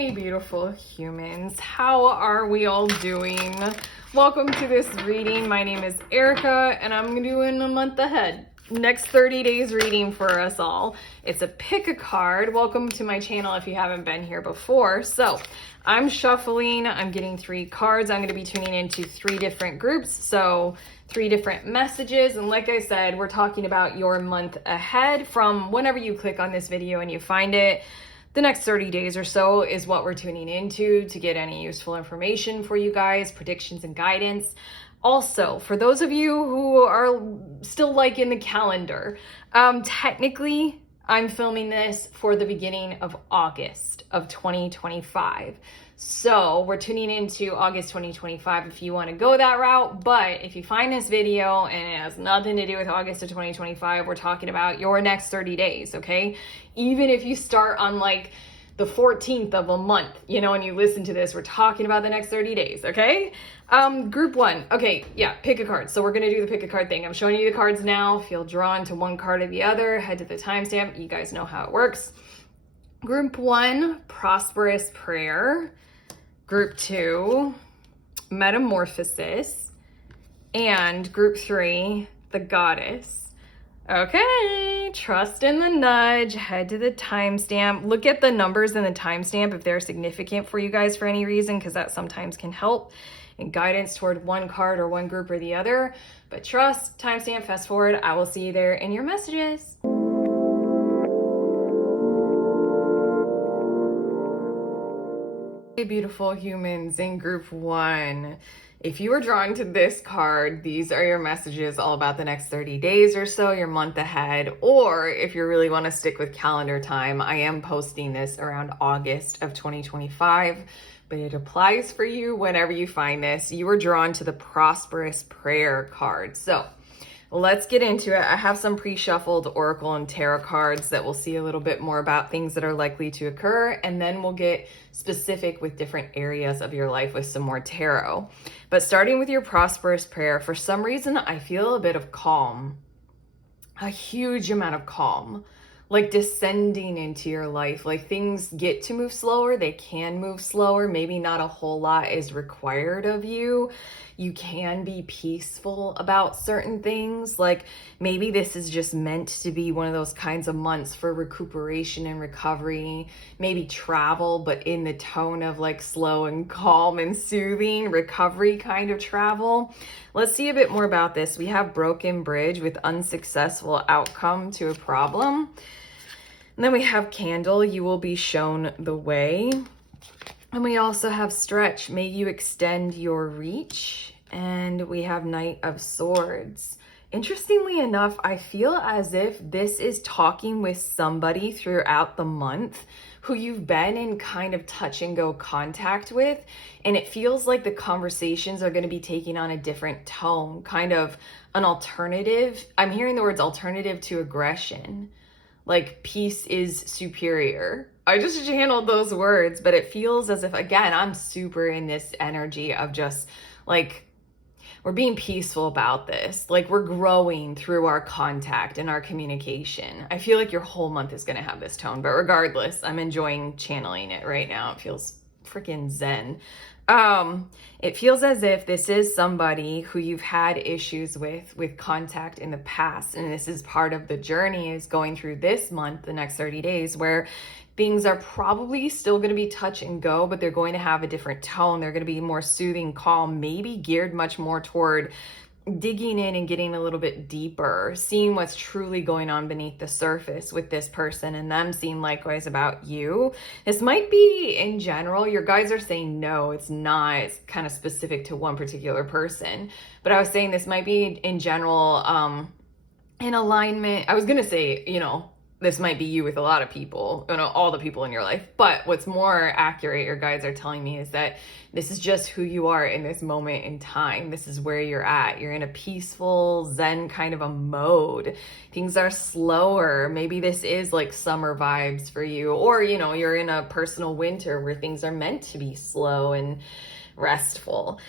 Hey beautiful humans, how are we all doing? Welcome to this reading. My name is Erica and I'm doing a month ahead. Next 30 days reading for us all. It's a pick a card. Welcome to my channel if you haven't been here before. So I'm shuffling, I'm getting 3 cards. I'm going to be tuning into 3 different groups. So 3 different messages. And like I said, we're talking about your month ahead from whenever you click on this video and you find it. The next 30 days or so is what we're tuning into to get any useful information for you guys, predictions and guidance. Also, for those of you who are still like in the calendar, technically I'm filming this for the beginning of August of 2025. So we're tuning into August 2025 if you want to go that route. But if you find this video and it has nothing to do with August of 2025, we're talking about your next 30 days, okay? Even if you start on like the 14th of a month, and you listen to this, we're talking about the next 30 days, okay? Group 1, okay, yeah, pick a card. So we're gonna do the pick a card thing. I'm showing you the cards now. Feel drawn to one card or the other, head to the timestamp. You guys know how it works. Group 1, Prosperous Prayer. Group 2, Metamorphosis. And group 3, the Goddess. Okay, trust in the nudge, head to the timestamp. Look at the numbers in the timestamp if they're significant for you guys for any reason, because that sometimes can help in guidance toward one card or one group or the other. But trust, timestamp, fast forward. I will see you there in your messages. Hey, beautiful humans in group 1. If you are drawn to this card, these are your messages all about the next 30 days or so, your month ahead. Or if you really want to stick with calendar time, I am posting this around August of 2025, but it applies for you whenever you find this. You are drawn to the Prosperous Prayer card. So let's get into it. I have some pre-shuffled oracle and tarot cards that we'll see a little bit more about things that are likely to occur, and then we'll get specific with different areas of your life with some more tarot. But starting with your Prosperous Prayer, for some reason I feel a bit of calm, a huge amount of calm, like descending into your life. Like things get to move slower, they can move slower, maybe not a whole lot is required of you. You can be peaceful about certain things. Like maybe this is just meant to be one of those kinds of months for recuperation and recovery, maybe travel, but in the tone of like slow and calm and soothing recovery kind of travel. Let's see a bit more about this. We have broken bridge with unsuccessful outcome to a problem. And then we have candle, you will be shown the way. And we also have stretch, may you extend your reach. And we have Knight of Swords. Interestingly enough, I feel as if this is talking with somebody throughout the month who you've been in kind of touch and go contact with. And it feels like the conversations are going to be taking on a different tone, kind of an alternative. I'm hearing the words alternative to aggression. Like peace is superior. I just channeled those words, but it feels as if, again, I'm super in this energy of just like, we're being peaceful about this. Like we're growing through our contact and our communication. I feel like your whole month is going to have this tone, but regardless, I'm enjoying channeling it right now. It feels freaking zen. It feels as if this is somebody who you've had issues with contact in the past. And this is part of the journey is going through this month, the next 30 days, where things are probably still going to be touch and go, but they're going to have a different tone. They're going to be more soothing, calm, maybe geared much more toward digging in and getting a little bit deeper, seeing what's truly going on beneath the surface with this person and them seeing likewise about you. This might be in general, your guides are saying no, it's not, it's kind of specific to one particular person. But I was saying this might be in general, in alignment. I was going to say, this might be you with a lot of people, all the people in your life. But what's more accurate, your guides are telling me, is that this is just who you are in this moment in time. This is where you're at. You're in a peaceful, zen kind of a mode. Things are slower. Maybe this is like summer vibes for you. Or, you're in a personal winter where things are meant to be slow and restful.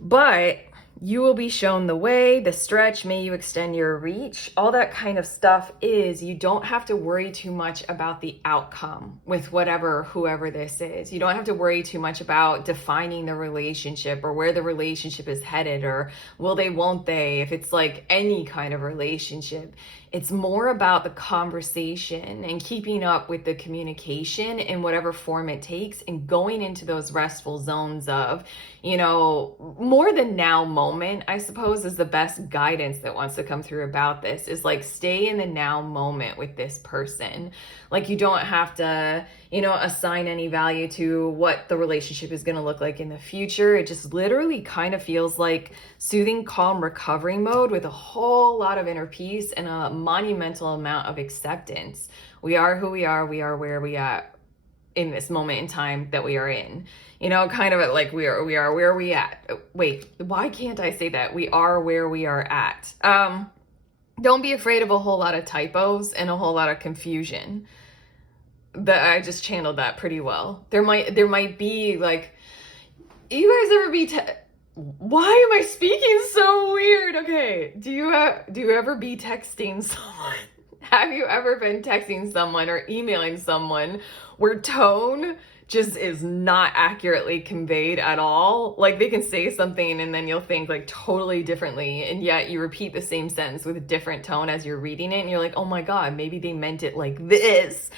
But you will be shown the way, the stretch, may you extend your reach. All that kind of stuff is you don't have to worry too much about the outcome with whoever this is. You don't have to worry too much about defining the relationship or where the relationship is headed or will they, won't they, if it's like any kind of relationship. It's more about the conversation and keeping up with the communication in whatever form it takes and going into those restful zones of, more the now moment, I suppose, is the best guidance that wants to come through about this, is like stay in the now moment with this person. Like you don't have to, assign any value to what the relationship is going to look like in the future. It just literally kind of feels like soothing, calm, recovery mode with a whole lot of inner peace and a monumental amount of acceptance. We are who we are where we are in this moment in time that we are in. Kind of like we are where we at. Wait, why can't I say that? We are where we are at. Don't be afraid of a whole lot of typos and a whole lot of confusion. That I just channeled that pretty well. There might be like, you guys ever be why am I speaking so weird? Okay, do you ever be texting someone? Have you ever been texting someone or emailing someone where tone just is not accurately conveyed at all? Like they can say something and then you'll think like totally differently, and yet you repeat the same sentence with a different tone as you're reading it and you're like, oh my God, maybe they meant it like this.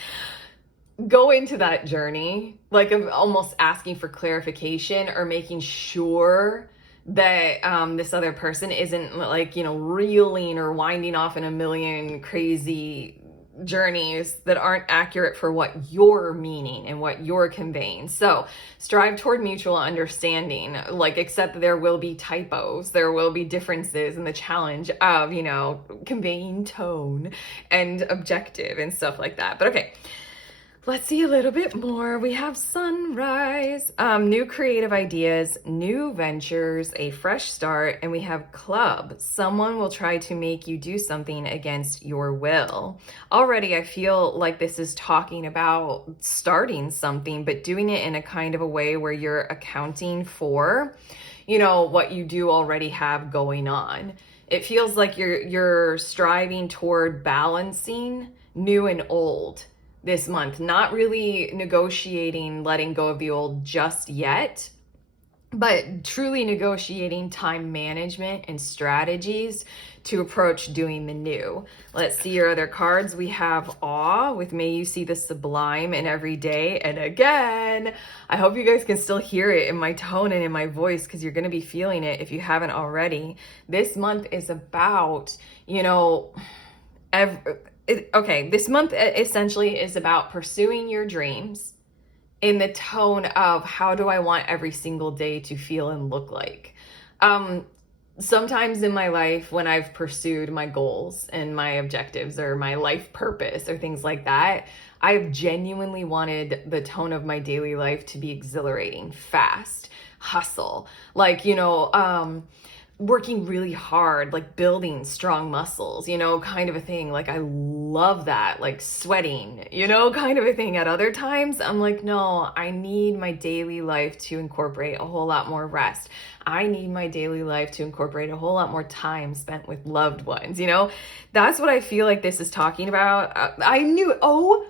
Go into that journey, like of almost asking for clarification or making sure that this other person isn't like, reeling or winding off in a million crazy journeys that aren't accurate for what you're meaning and what you're conveying. So strive toward mutual understanding, like accept that there will be typos, there will be differences in the challenge of, conveying tone and objective and stuff like that. But okay. Let's see a little bit more. We have sunrise, new creative ideas, new ventures, a fresh start, and we have club. Someone will try to make you do something against your will. Already, I feel like this is talking about starting something, but doing it in a kind of a way where you're accounting for, what you do already have going on. It feels like you're striving toward balancing new and old this month, not really negotiating letting go of the old just yet, but truly negotiating time management and strategies to approach doing the new. Let's see your other cards. We have awe with may you see the sublime in every day. And again, I hope you guys can still hear it in my tone and in my voice, because you're going to be feeling it if you haven't already. This month is about, this month essentially is about pursuing your dreams in the tone of how do I want every single day to feel and look like. Sometimes in my life when I've pursued my goals and my objectives or my life purpose or things like that, I've genuinely wanted the tone of my daily life to be exhilarating, fast, hustle, like, working really hard, like building strong muscles, kind of a thing. Like, I love that, like sweating, kind of a thing. At other times, I'm like, no, I need my daily life to incorporate a whole lot more rest. I need my daily life to incorporate a whole lot more time spent with loved ones, That's what I feel like this is talking about. I knew, oh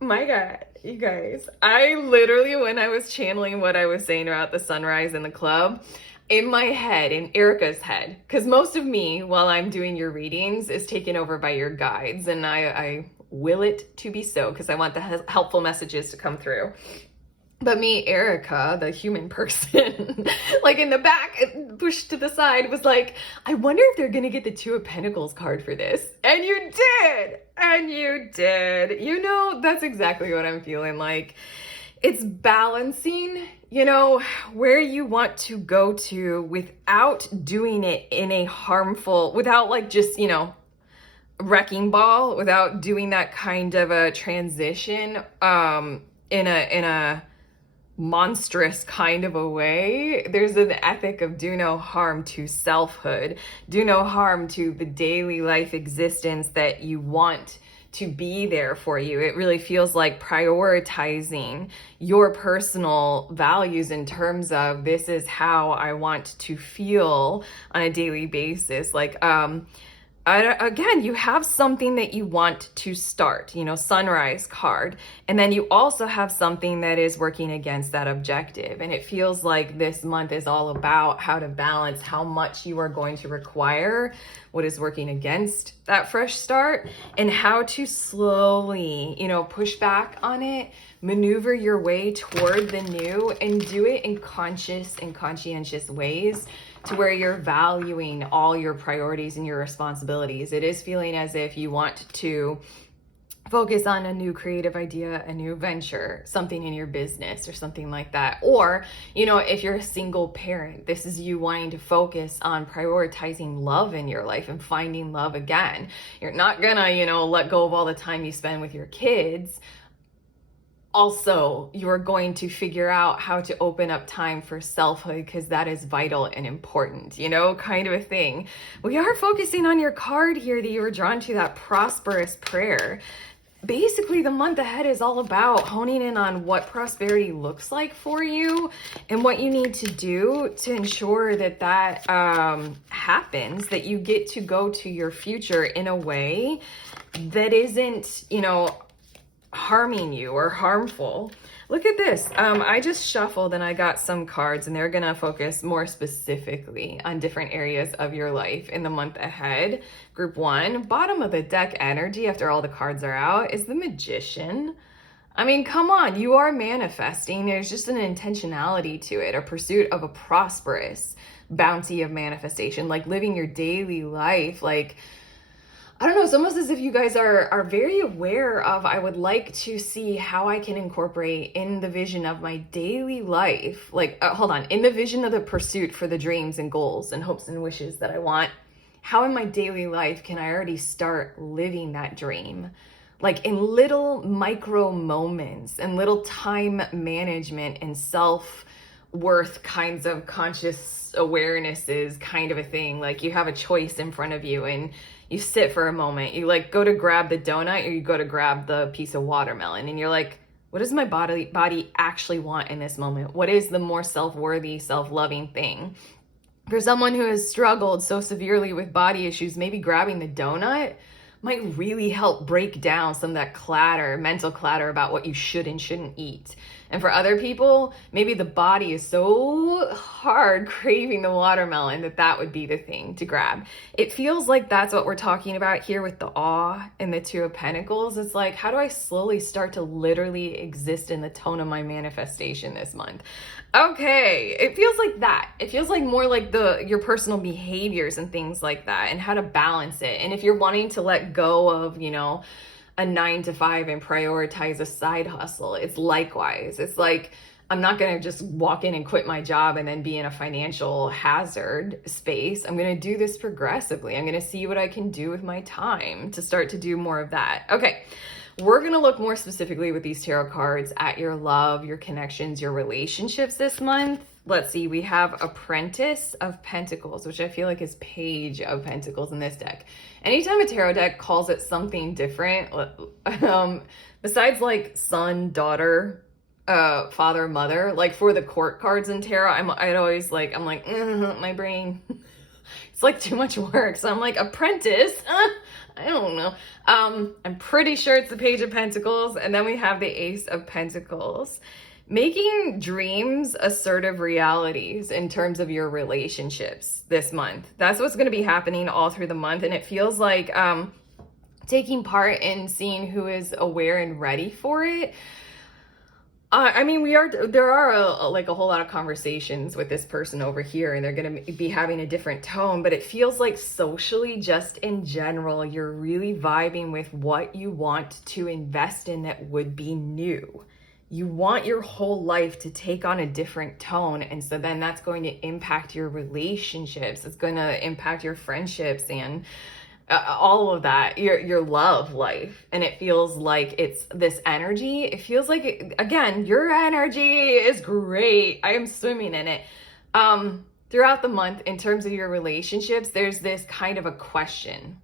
my God, you guys. I literally, when I was channeling what I was saying about the sunrise and the club, in my head, in Erica's head, because most of me, while I'm doing your readings, is taken over by your guides, and I will it to be so, because I want the helpful messages to come through. But me, Erica, the human person, like in the back, pushed to the side, was like, I wonder if they're going to get the Two of Pentacles card for this. And you did. And you did. That's exactly what I'm feeling like. It's balancing, where you want to go to without doing it in a harmful, without like just, wrecking ball, without doing that kind of a transition in a monstrous kind of a way. There's an ethic of do no harm to selfhood, do no harm to the daily life existence that you want to be there for you. It really feels like prioritizing your personal values in terms of this is how I want to feel on a daily basis. Like, again, you have something that you want to start, sunrise card. And then you also have something that is working against that objective. And it feels like this month is all about how to balance how much you are going to require, what is working against that fresh start, and how to slowly, push back on it, maneuver your way toward the new, and do it in conscious and conscientious ways to where you're valuing all your priorities and your responsibilities. It is feeling as if you want to focus on a new creative idea, a new venture, something in your business or something like that. Or, if you're a single parent, this is you wanting to focus on prioritizing love in your life and finding love again. You're not gonna, let go of all the time you spend with your kids. Also, you're going to figure out how to open up time for selfhood because that is vital and important, kind of a thing. We are focusing on your card here that you were drawn to, that prosperous prayer. Basically, the month ahead is all about honing in on what prosperity looks like for you and what you need to do to ensure that happens, that you get to go to your future in a way that isn't, harming you or harmful. Look at this. I just shuffled and I got some cards, and they're going to focus more specifically on different areas of your life in the month ahead. Group 1, bottom of the deck energy after all the cards are out is the Magician. I mean, come on, you are manifesting. There's just an intentionality to it, a pursuit of a prosperous bounty of manifestation, like living your daily life, like, I don't know, it's almost as if you guys are very aware of, I would like to see how I can incorporate in the vision of my daily life, in the vision of the pursuit for the dreams and goals and hopes and wishes that I want, how in my daily life can I already start living that dream? Like in little micro moments and little time management and self-worth kinds of conscious awarenesses kind of a thing. Like you have a choice in front of you and you sit for a moment, you go to grab the donut or you go to grab the piece of watermelon, and you're like, what does my body actually want in this moment? What is the more self-worthy, self-loving thing? For someone who has struggled so severely with body issues, maybe grabbing the donut might really help break down some of that mental clatter about what you should and shouldn't eat. And for other people, maybe the body is so hard craving the watermelon that would be the thing to grab. It feels like that's what we're talking about here with the awe and the Two of Pentacles. It's like, how do I slowly start to literally exist in the tone of my manifestation this month? Okay, it feels like that. It feels like more like your personal behaviors and things like that, and how to balance it. And if you're wanting to let go of, a 9-to-5 and prioritize a side hustle, it's likewise. It's like, I'm not going to just walk in and quit my job and then be in a financial hazard space. I'm going to do this progressively. I'm going to see what I can do with my time to start to do more of that. Okay. We're going to look more specifically with these tarot cards at your love, your connections, your relationships this month. Let's see, we have Apprentice of Pentacles, which I feel like is Page of Pentacles in this deck. Anytime a tarot deck calls it something different, besides like son, daughter, father, mother, like for the court cards in tarot, I'm like, my brain, it's like too much work. So I'm like, Apprentice, I don't know. I'm pretty sure it's the Page of Pentacles. And then we have the Ace of Pentacles. Making dreams assertive realities in terms of your relationships this month. That's what's going to be happening all through the month. And it feels like taking part in seeing who is aware and ready for it. There are a whole lot of conversations with this person over here, and they're going to be having a different tone, but it feels like socially, just in general, you're really vibing with what you want to invest in that would be new. You want your whole life to take on a different tone. And so then that's going to impact your relationships. It's going to impact your friendships and all of that, your love life. And it feels like it's this energy. It feels like, again, your energy is great. I am swimming in it. Throughout the month, in terms of your relationships, there's this kind of a question.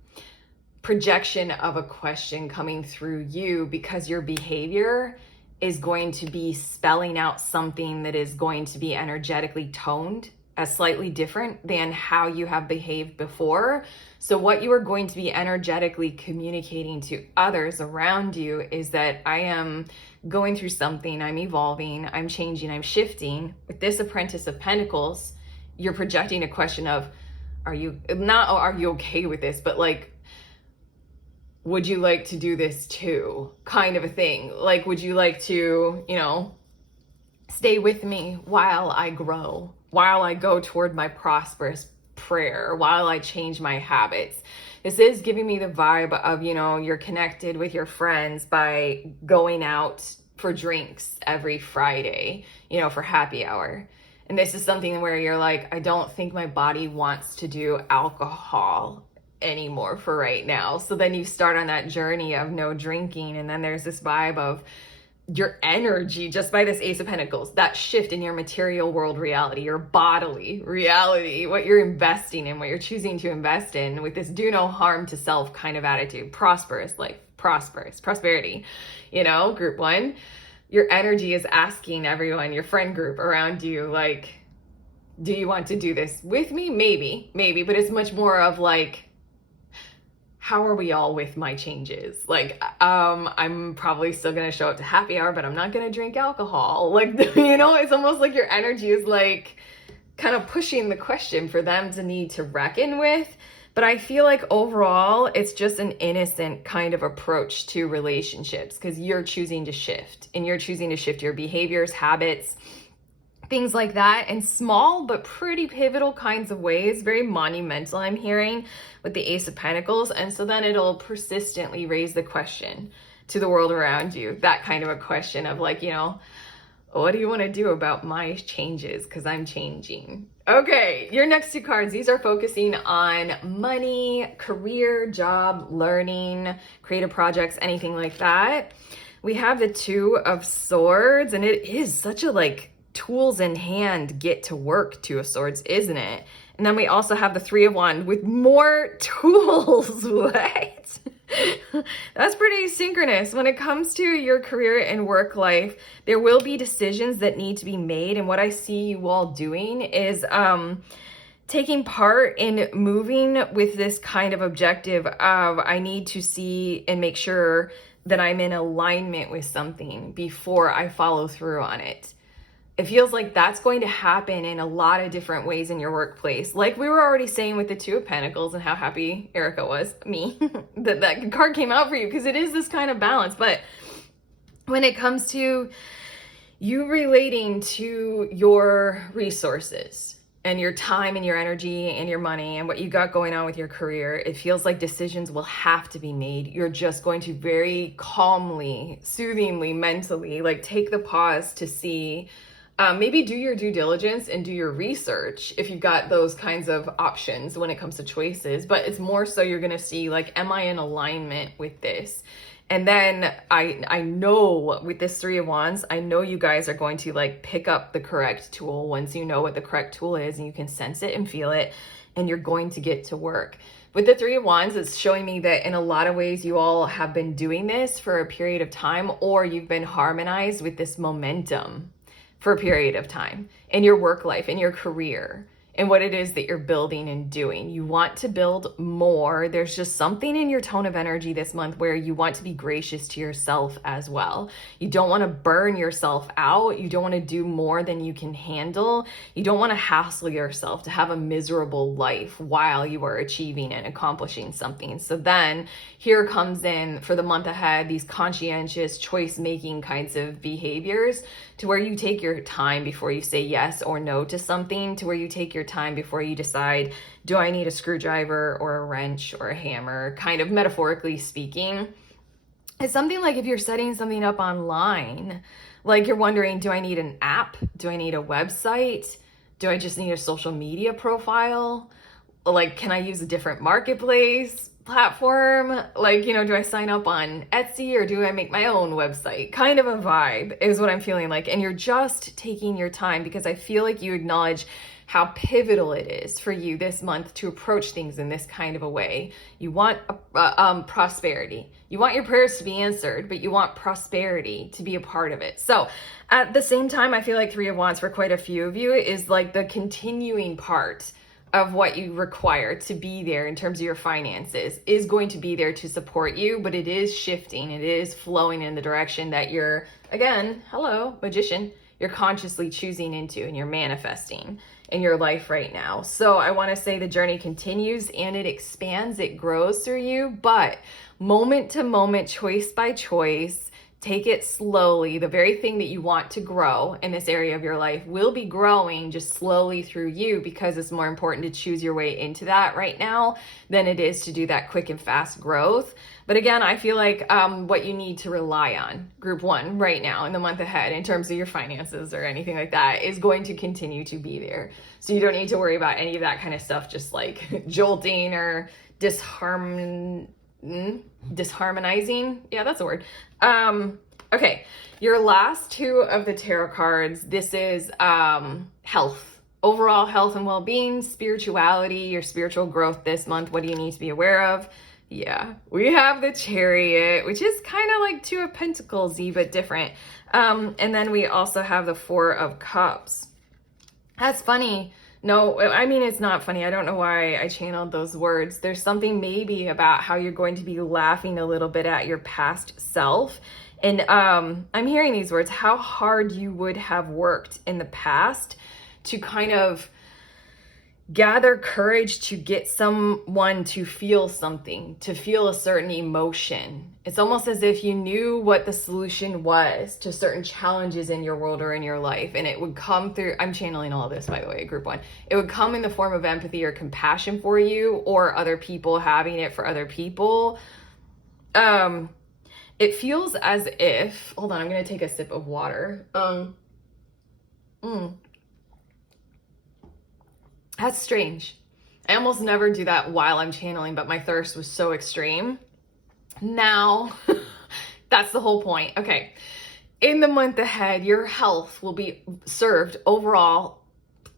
projection of a question coming through you, because your behavior is going to be spelling out something that is going to be energetically toned as slightly different than how you have behaved before. So what you are going to be energetically communicating to others around you is that I am going through something, I'm evolving, I'm changing, I'm shifting. With this Apprentice of Pentacles, you're projecting a question of, are you okay with this, but like, would you like to do this too? Kind of a thing. Like, would you like to, stay with me while I grow, while I go toward my prosperous prayer, while I change my habits? This is giving me the vibe of, you're connected with your friends by going out for drinks every Friday, for happy hour. And this is something where you're like, I don't think my body wants to do alcohol anymore for right now. So then you start on that journey of no drinking. And then there's this vibe of your energy, just by this Ace of Pentacles, that shift in your material world reality, your bodily reality, what you're investing in, what you're choosing to invest in, with this do no harm to self kind of attitude. Prosperous, like prosperity, group one. Your energy is asking everyone, your friend group around you, like, do you want to do this with me? Maybe, but it's much more of like, how are we all with my changes? Like, I'm probably still going to show up to happy hour, but I'm not going to drink alcohol. Like, it's almost like your energy is like kind of pushing the question for them to need to reckon with. But I feel like overall, it's just an innocent kind of approach to relationships, because you're choosing to shift, and you're choosing to shift your behaviors, habits, things like that, in small but pretty pivotal kinds of ways, very monumental, I'm hearing, with the Ace of Pentacles. And so then it'll persistently raise the question to the world around you, that kind of a question of like, what do you want to do about my changes? Because I'm changing. Okay, your next two cards, these are focusing on money, career, job, learning, creative projects, anything like that. We have the Two of Swords, and it is such a like tools in hand, get to work Two of Swords, isn't it? And then we also have the Three of Wands with more tools. What? That's pretty synchronous. When it comes to your career and work life, there will be decisions that need to be made. And what I see you all doing is taking part in moving with this kind of objective of, I need to see and make sure that I'm in alignment with something before I follow through on it. It feels like that's going to happen in a lot of different ways in your workplace. Like we were already saying with the Two of Pentacles and how happy Erica was, me, that card came out for you, because it is this kind of balance. But when it comes to you relating to your resources and your time and your energy and your money and what you got going on with your career, it feels like decisions will have to be made. You're just going to very calmly, soothingly, mentally, like take the pause to see, maybe do your due diligence and do your research if you've got those kinds of options when it comes to choices. But it's more so you're going to see, like, am I in alignment with this? And then I know with this Three of Wands, I know you guys are going to like pick up the correct tool once you know what the correct tool is and you can sense it and feel it, and you're going to get to work. With the Three of Wands, it's showing me that in a lot of ways you all have been doing this for a period of time, or you've been harmonized with this momentum for a period of time in your work life, in your career, and what it is that you're building and doing. You want to build more. There's just something in your tone of energy this month where you want to be gracious to yourself as well. You don't want to burn yourself out. You don't want to do more than you can handle. You don't want to hassle yourself to have a miserable life while you are achieving and accomplishing something. So then here comes in, for the month ahead, these conscientious choice-making kinds of behaviors, to where you take your time before you say yes or no to something, to where you take your time before you decide, do I need a screwdriver or a wrench or a hammer, kind of metaphorically speaking. It's something like if you're setting something up online, like you're wondering, do I need an app? Do I need a website? Do I just need a social media profile? Like, can I use a different marketplace? platform? Like, do I sign up on Etsy or do I make my own website? Kind of a vibe is what I'm feeling like. And you're just taking your time because I feel like you acknowledge how pivotal it is for you this month to approach things in this kind of a way. You want prosperity. You want your prayers to be answered, but you want prosperity to be a part of it. So at the same time, I feel like Three of Wands for quite a few of you is like the continuing part of what you require to be there in terms of your finances is going to be there to support you, but it is shifting. It is flowing in the direction that you're, again, hello, magician, you're consciously choosing into and you're manifesting in your life right now. So I want to say the journey continues and it expands, it grows through you, but moment to moment, choice by choice, take it slowly. The very thing that you want to grow in this area of your life will be growing just slowly through you because it's more important to choose your way into that right now than it is to do that quick and fast growth. But again, I feel like what you need to rely on, group one, right now in the month ahead in terms of your finances or anything like that is going to continue to be there. So you don't need to worry about any of that kind of stuff, just like jolting or disharmonizing. Yeah, that's a word. Okay, your last two of the tarot cards, this is health, overall health and well-being, spirituality, your spiritual growth this month. What do you need to be aware of? Yeah, we have the Chariot, which is kind of like Two of Pentacles-y, but different. And then we also have the Four of Cups. That's funny. No, I mean, it's not funny. I don't know why I channeled those words. There's something maybe about how you're going to be laughing a little bit at your past self. And I'm hearing these words, how hard you would have worked in the past to kind of gather courage to get someone to feel something, to feel a certain emotion. It's almost as if you knew what the solution was to certain challenges in your world or in your life. And it would come through, I'm channeling all of this, by the way, group one. It would come in the form of empathy or compassion for you or other people having it for other people. It feels as if, hold on, I'm going to take a sip of water. That's strange. I almost never do that while I'm channeling, but my thirst was so extreme. Now, that's the whole point. Okay. In the month ahead, your health will be served overall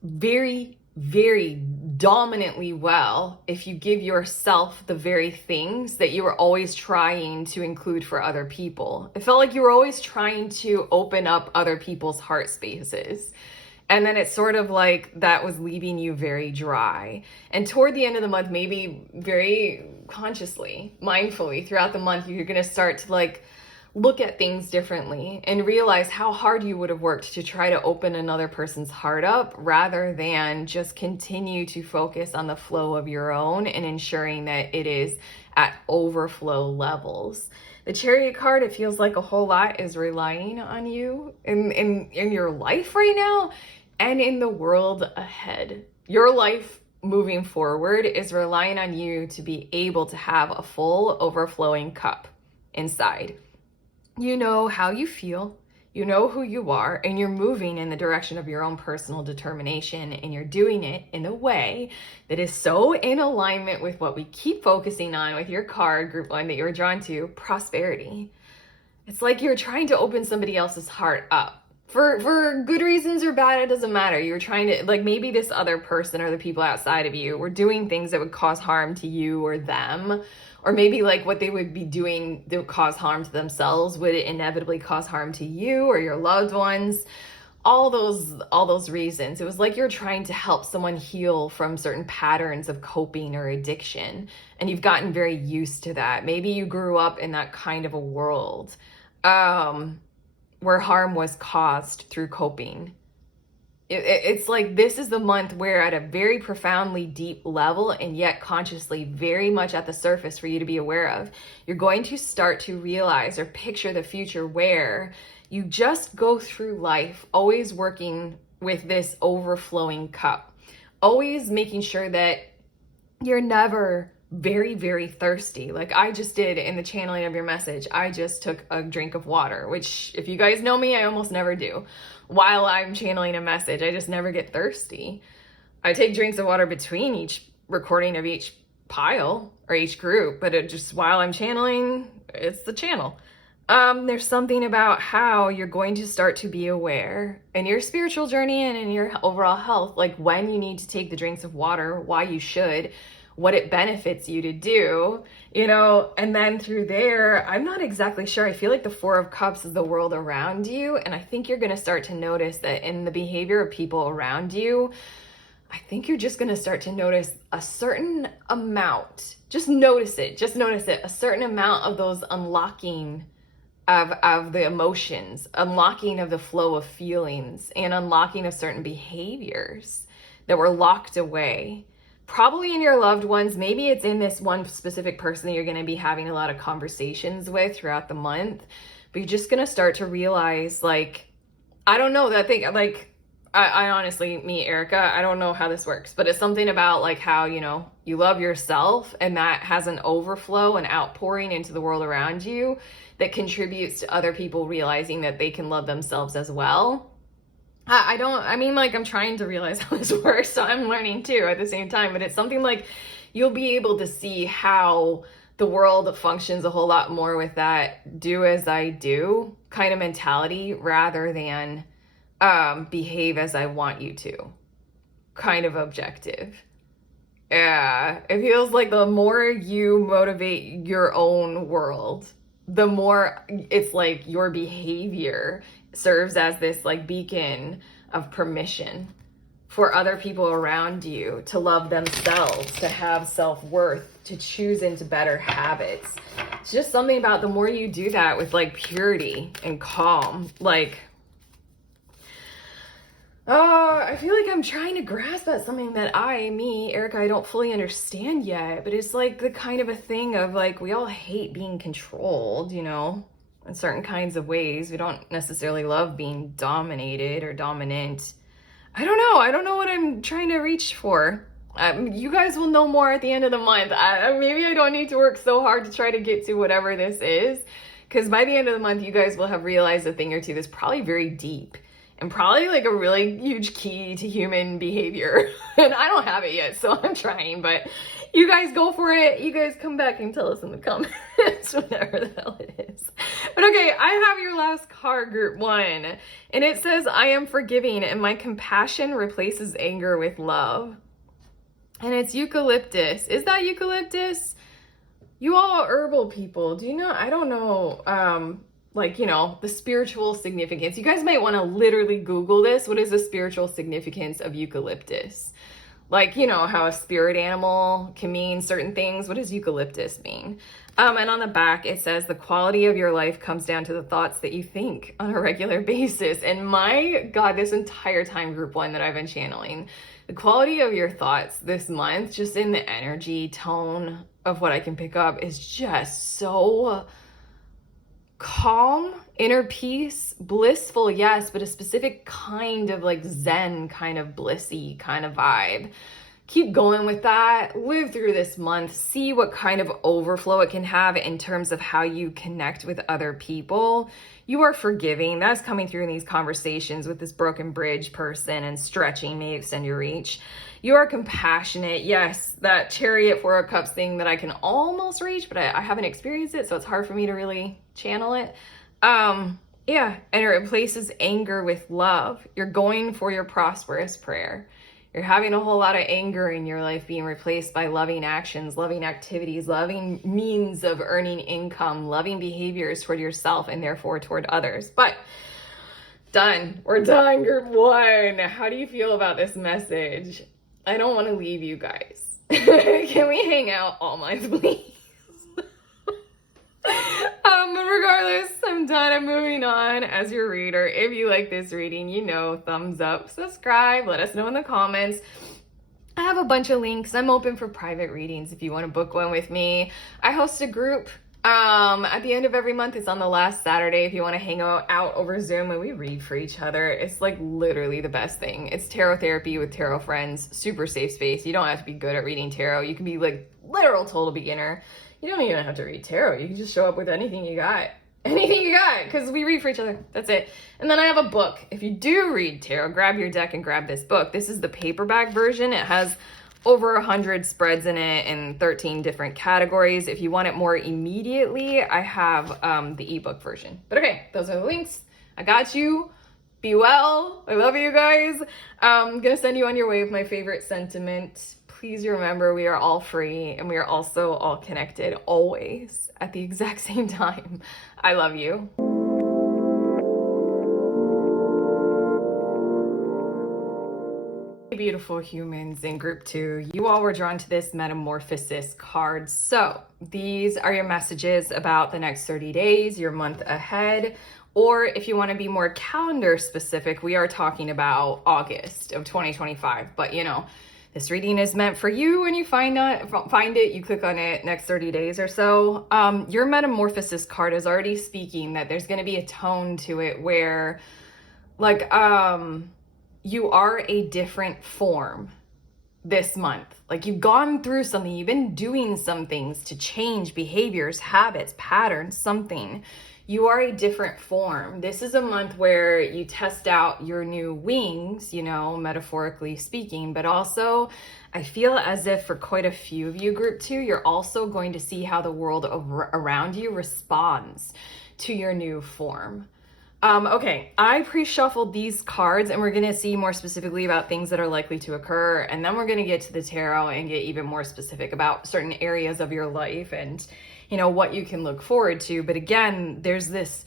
very, very dominantly well if you give yourself the very things that you were always trying to include for other people. It felt like you were always trying to open up other people's heart spaces. And then it's sort of like that was leaving you very dry. And toward the end of the month, maybe very consciously, mindfully throughout the month, you're going to start to like look at things differently and realize how hard you would have worked to try to open another person's heart up rather than just continue to focus on the flow of your own and ensuring that it is at overflow levels. The Chariot card, it feels like a whole lot is relying on you in your life right now and in the world ahead. Your life moving forward is relying on you to be able to have a full overflowing cup inside. You know how you feel, you know who you are, and you're moving in the direction of your own personal determination, and you're doing it in a way that is so in alignment with what we keep focusing on with your card, group one, that you're drawn to, prosperity. It's like you're trying to open somebody else's heart up. For good reasons or bad, it doesn't matter. You're trying to, like, maybe this other person or the people outside of you were doing things that would cause harm to you or them. Or maybe like what they would be doing that would cause harm to themselves would inevitably cause harm to you or your loved ones. All those reasons. It was like you're trying to help someone heal from certain patterns of coping or addiction. And you've gotten very used to that. Maybe you grew up in that kind of a world where harm was caused through coping. It's like this is the month where at a very profoundly deep level and yet consciously very much at the surface for you to be aware of, you're going to start to realize or picture the future where you just go through life always working with this overflowing cup, always making sure that you're never very, very thirsty. Like I just did in the channeling of your message. I just took a drink of water, which if you guys know me, I almost never do. While I'm channeling a message, I just never get thirsty. I take drinks of water between each recording of each pile or each group, but it just, while I'm channeling, it's the channel. There's something about how you're going to start to be aware in your spiritual journey and in your overall health, like when you need to take the drinks of water, why you should, what it benefits you to do, you know, and then through there, I'm not exactly sure. I feel like the Four of Cups is the world around you. And I think you're going to start to notice that in the behavior of people around you, I think you're just going to start to notice a certain amount. Just notice it. A certain amount of those unlocking of the emotions, unlocking of the flow of feelings, and unlocking of certain behaviors that were locked away. Probably in your loved ones. Maybe it's in this one specific person that you're going to be having a lot of conversations with throughout the month. But you're just going to start to realize, like, I don't know, that thing, like, I honestly, me, Erica, I don't know how this works, but it's something about like how, you know, you love yourself and that has an overflow and outpouring into the world around you that contributes to other people realizing that they can love themselves as well. I mean, like, I'm trying to realize how this works, so I'm learning too at the same time, but it's something like you'll be able to see how the world functions a whole lot more with that do as I do kind of mentality rather than behave as I want you to kind of objective. Yeah, it feels like the more you motivate your own world, the more it's like your behavior serves as this like beacon of permission for other people around you to love themselves, to have self-worth, to choose into better habits. It's just something about the more you do that with like purity and calm, like, I feel like I'm trying to grasp at something that Erica, I don't fully understand yet, but it's like the kind of a thing of like, we all hate being controlled, you know, in certain kinds of ways. We don't necessarily love being dominated or dominant. I don't know what I'm trying to reach for. You guys will know more at the end of the month. Maybe I don't need to work so hard to try to get to whatever this is, because by the end of the month, you guys will have realized a thing or two that's probably very deep. And probably like a really huge key to human behavior. And I don't have it yet, so I'm trying, but you guys go for it. You guys come back and tell us in the comments, whatever the hell it is. But okay, I have your last card, group 1. And it says, I am forgiving and my compassion replaces anger with love. And it's eucalyptus. Is that eucalyptus? You all are herbal people. Do you know? I don't know. Like, you know, the spiritual significance. You guys might want to literally Google this. What is the spiritual significance of eucalyptus? Like, you know, how a spirit animal can mean certain things. What does eucalyptus mean? And on the back, it says the quality of your life comes down to the thoughts that you think on a regular basis. And my God, this entire time, group 1 that I've been channeling, the quality of your thoughts this month, just in the energy tone of what I can pick up, is just so calm, inner peace, blissful, yes, but a specific kind of like Zen kind of blissy kind of vibe. Keep going with that. Live through this month. See what kind of overflow it can have in terms of how you connect with other people. You are forgiving. That's coming through in these conversations with this broken bridge person, and stretching may extend your reach. You are compassionate. Yes, that Chariot, Four of Cups thing that I can almost reach, but I haven't experienced it, so it's hard for me to really channel it. Yeah, and it replaces anger with love. You're going for your prosperous prayer. You're having a whole lot of anger in your life being replaced by loving actions, loving activities, loving means of earning income, loving behaviors toward yourself and therefore toward others. But done. We're done, group 1. How do you feel about this message? I don't want to leave you guys. Can we hang out all month, please? But regardless, I'm done. I'm moving on. As your reader, if you like this reading, you know, thumbs up, subscribe, let us know in the comments. I have a bunch of links. I'm open for private readings if you want to book one with me. I host a group at the end of every month. It's on the last Saturday if you want to hang out over Zoom and we read for each other. It's like literally the best thing. It's tarot therapy with tarot friends, super safe space. You don't have to be good at reading tarot. You can be like literal total beginner. You don't even have to read tarot. You can just show up with anything you got. Anything you got, because we read for each other. That's it. And then I have a book. If you do read tarot, grab your deck and grab this book. This is the paperback version. It has over 100 spreads in it in 13 different categories. If you want it more immediately, I have the ebook version. But okay, those are the links. I got you. Be well. I love you guys. I'm gonna send you on your way with my favorite sentiment. Please remember, we are all free and we are also all connected always at the exact same time. I love you. Beautiful humans in group 2, you all were drawn to this Metamorphosis card. So these are your messages about the next 30 days, your month ahead. Or if you want to be more calendar specific, we are talking about August of 2025. But you know, this reading is meant for you. When you find it, you click on it next 30 days or so. Your Metamorphosis card is already speaking that there's going to be a tone to it where like, you are a different form this month. Like you've gone through something, you've been doing some things to change behaviors, habits, patterns, something. You are a different form. This is a month where you test out your new wings, you know, metaphorically speaking, but also I feel as if for quite a few of you, group 2, you're also going to see how the world around you responds to your new form. Okay, I pre-shuffled these cards and we're going to see more specifically about things that are likely to occur. And then we're going to get to the tarot and get even more specific about certain areas of your life and, you know, what you can look forward to. But again, there's this,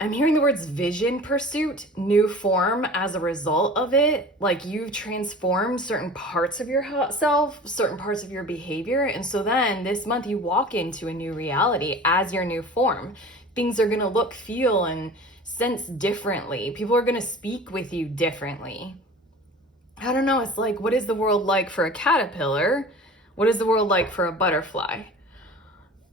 I'm hearing the words vision pursuit, new form as a result of it. Like you've transformed certain parts of yourself, certain parts of your behavior. And so then this month you walk into a new reality as your new form. Things are going to look, feel, and sense differently. People are going to speak with you differently. I don't know. It's like, what is the world like for a caterpillar? What is the world like for a butterfly?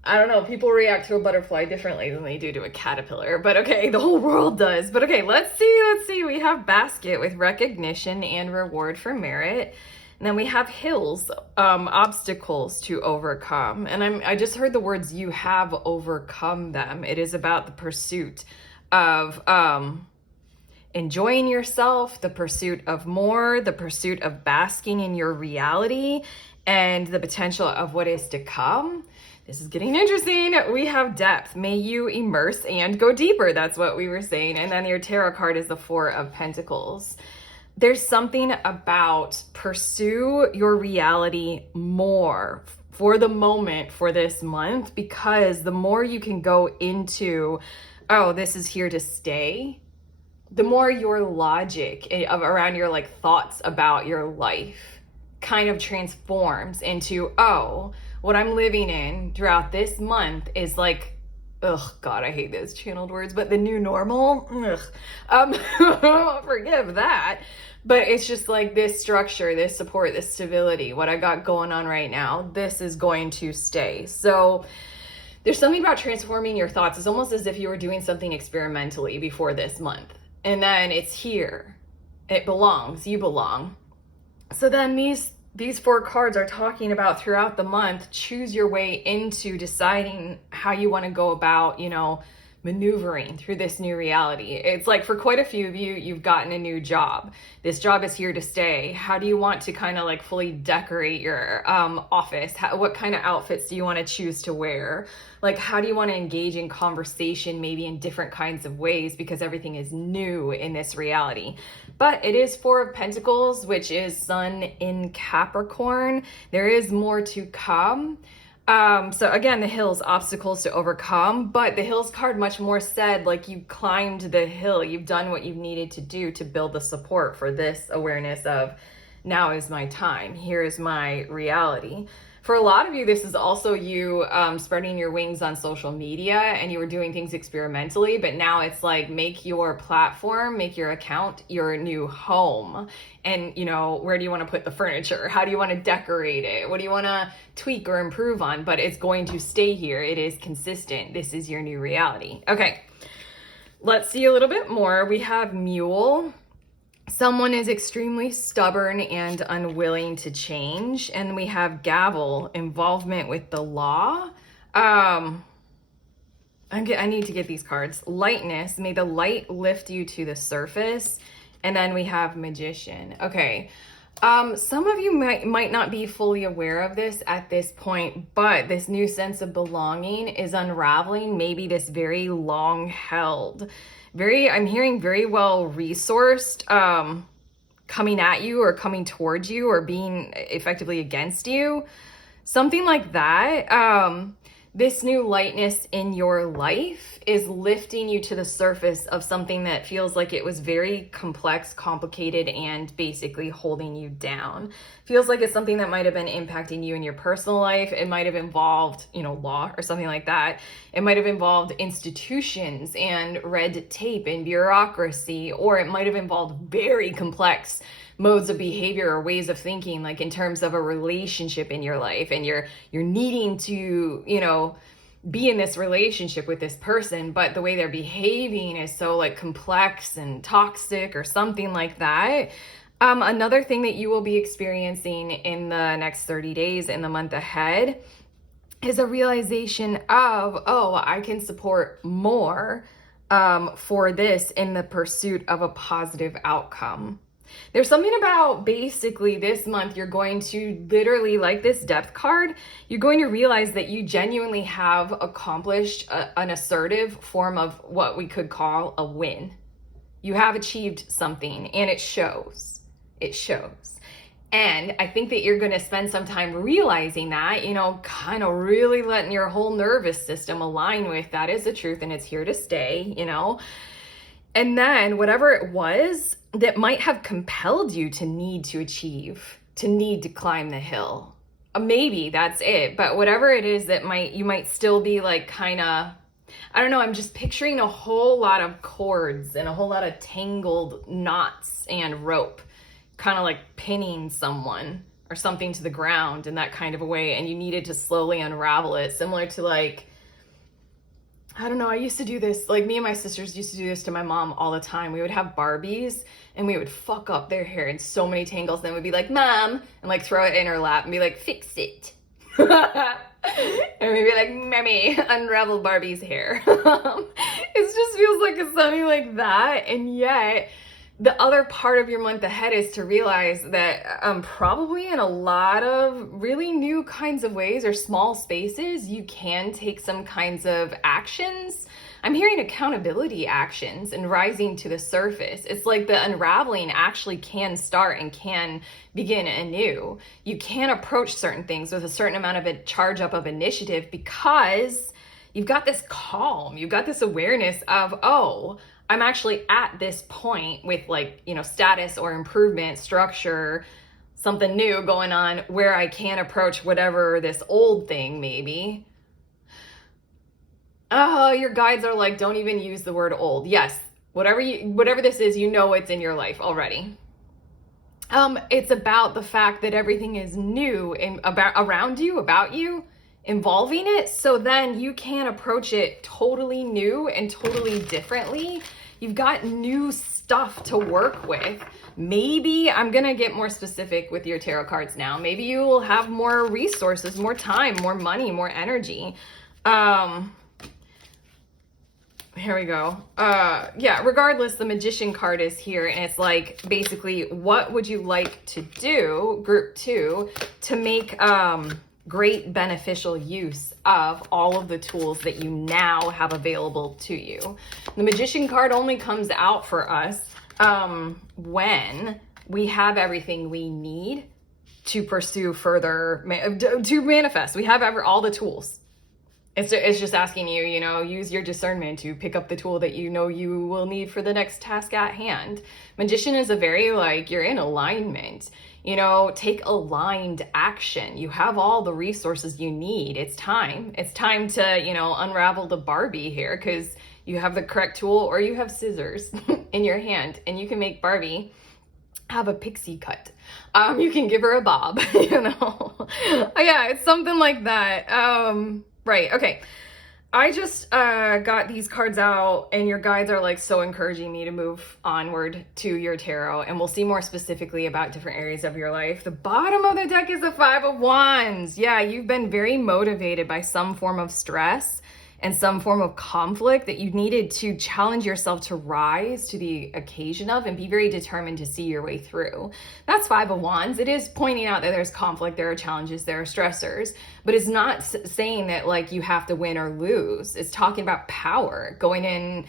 I don't know. People react to a butterfly differently than they do to a caterpillar. But okay, the whole world does. But okay, let's see. We have basket with recognition and reward for merit. And then we have hills, obstacles to overcome. And I just heard the words, you have overcome them. It is about the pursuit of enjoying yourself, the pursuit of more, the pursuit of basking in your reality, and the potential of what is to come. This is getting interesting. We have depth. May you immerse and go deeper. That's what we were saying. And then your tarot card is the 4 of Pentacles. There's something about pursue your reality more for the moment for this month, because the more you can go into, oh, this is here to stay, the more your logic around your like thoughts about your life kind of transforms into, oh, what I'm living in throughout this month is like, ugh, God, I hate those channeled words, but the new normal, forgive that. But it's just like this structure, this support, this stability, what I got going on right now, this is going to stay. So there's something about transforming your thoughts. It's almost as if you were doing something experimentally before this month. And then it's here. It belongs. You belong. So then these 4 cards are talking about throughout the month, choose your way into deciding how you want to go about, you know, maneuvering through this new reality. It's like for quite a few of you, you've gotten a new job. This job is here to stay. How do you want to kind of like fully decorate your office? What kind of outfits do you want to choose to wear? Like, how do you want to engage in conversation, maybe in different kinds of ways, because everything is new in this reality. But it is 4 of Pentacles, which is Sun in Capricorn. There is more to come. So again, the hills, obstacles to overcome, but the hills card much more said like you climbed the hill, you've done what you've needed to do to build the support for this awareness of now is my time, here is my reality. For a lot of you, this is also you spreading your wings on social media, and you were doing things experimentally, but now it's like make your platform, make your account your new home. And, you know, where do you want to put the furniture? How do you want to decorate it? What do you want to tweak or improve on? But it's going to stay here. It is consistent. This is your new reality. Okay, let's see a little bit more. We have Mule. Someone is extremely stubborn and unwilling to change. And we have Gavel, involvement with the law. I need to get these cards. Lightness, may the light lift you to the surface. And then we have Magician. Okay, Some of you might not be fully aware of this at this point, but this new sense of belonging is unraveling maybe this very long held, I'm hearing very well resourced, coming at you or coming towards you or being effectively against you. Something like that. This new lightness in your life is lifting you to the surface of something that feels like it was very complex, complicated, and basically holding you down. Feels like it's something that might have been impacting you in your personal life. It might have involved, law or something like that. It might have involved institutions and red tape and bureaucracy, or it might have involved very complex modes of behavior or ways of thinking, like in terms of a relationship in your life, and you're needing to be in this relationship with this person, but the way they're behaving is so like complex and toxic or something like that. Another thing that you will be experiencing in the next 30 days in the month ahead is a realization of, oh, I can support more for this in the pursuit of a positive outcome. There's something about basically this month, you're going to literally, like this depth card, you're going to realize that you genuinely have accomplished an assertive form of what we could call a win. You have achieved something and it shows. It shows. And I think that you're going to spend some time realizing that, kind of really letting your whole nervous system align with that is the truth and it's here to stay, And then whatever it was that might have compelled you to need to achieve, to need to climb the hill. Maybe that's it, but whatever it is that you might still be like kind of, I don't know, I'm just picturing a whole lot of cords and a whole lot of tangled knots and rope, kind of like pinning someone or something to the ground in that kind of a way, and you needed to slowly unravel it, similar to like, I don't know, I used to do this, like me and my sisters used to do this to my mom all the time. We would have Barbies and we would fuck up their hair in so many tangles. Then we'd be like, Mom, and like throw it in her lap and be like, fix it. And we'd be like, Mommy, unravel Barbie's hair. It just feels like it's something like that. And yet the other part of your month ahead is to realize that probably in a lot of really new kinds of ways or small spaces, you can take some kinds of actions. I'm hearing accountability actions and rising to the surface. It's like the unraveling actually can start and can begin anew. You can approach certain things with a certain amount of a charge up of initiative because you've got this calm, you've got this awareness of, oh, I'm actually at this point with like, status or improvement, structure, something new going on where I can approach whatever this old thing maybe. Oh, your guides are like, don't even use the word old. Yes, whatever this is, it's in your life already. It's about the fact that everything is new and around you, about you, involving it. So then you can approach it totally new and totally differently. You've got new stuff to work with. Maybe I'm going to get more specific with your tarot cards now. Maybe you will have more resources, more time, more money, more energy. Here we go. Regardless, the Magician card is here, and it's like, basically, what would you like to do, group 2, to make great beneficial use of all of the tools that you now have available to you? The Magician card only comes out for us when we have everything we need to pursue further, to manifest. We have all the tools. It's just asking you, use your discernment to pick up the tool that you will need for the next task at hand. Magician is a very you're in alignment. Take aligned action. You have all the resources you need. It's time. It's time to, unravel the Barbie here, because you have the correct tool, or you have scissors in your hand and you can make Barbie have a pixie cut. You can give her a bob, Yeah, it's something like that. Right. Okay. I just got these cards out, and your guides are so encouraging me to move onward to your tarot, and we'll see more specifically about different areas of your life. The bottom of the deck is the 5 of Wands. Yeah, you've been very motivated by some form of stress and some form of conflict that you needed to challenge yourself to rise to the occasion of and be very determined to see your way through. That's Five of Wands. It is pointing out that there's conflict, there are challenges, there are stressors, but it's not saying that like you have to win or lose. It's talking about power, going in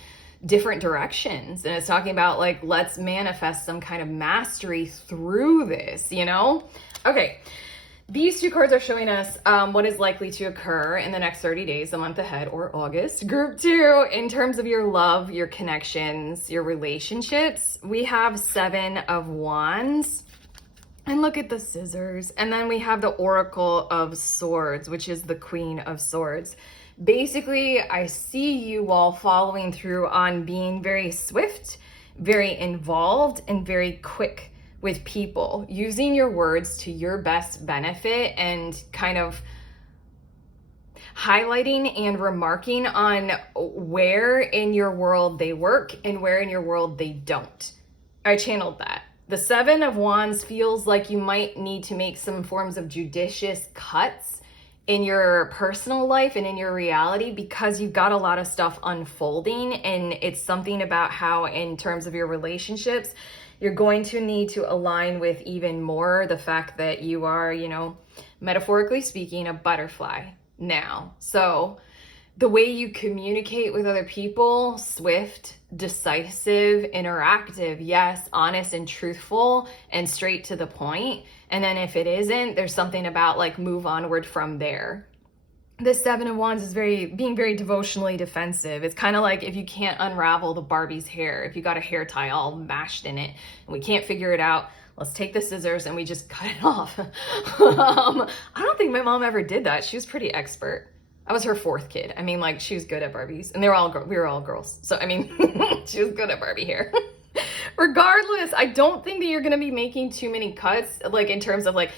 different directions, and it's talking about like, let's manifest some kind of mastery through this, you know? Okay. These two cards are showing us what is likely to occur in the next 30 days, the month ahead, or August. Group 2, in terms of your love, your connections, your relationships, we have Seven of Wands. And look at the scissors. And then we have the Oracle of Swords, which is the Queen of Swords. Basically, I see you all following through on being very swift, very involved, and very quick with people, using your words to your best benefit and kind of highlighting and remarking on where in your world they work and where in your world they don't. I channeled that. The Seven of Wands feels like you might need to make some forms of judicious cuts in your personal life and in your reality because you've got a lot of stuff unfolding, and it's something about how in terms of your relationships, you're going to need to align with even more the fact that you are, you know, metaphorically speaking, a butterfly now. So the way you communicate with other people, swift, decisive, interactive, yes, honest and truthful and straight to the point. And then if it isn't, there's something about like move onward from there. The Seven of Wands is being very devotionally defensive. It's kind of like if you can't unravel the Barbie's hair, if you got a hair tie all mashed in it and we can't figure it out, let's take the scissors and we just cut it off. I don't think my mom ever did that. She was pretty expert. I was her fourth kid. I mean, like, she was good at Barbies, and we were all girls. So, I mean, she was good at Barbie hair. Regardless, I don't think that you're going to be making too many cuts, like in terms of like,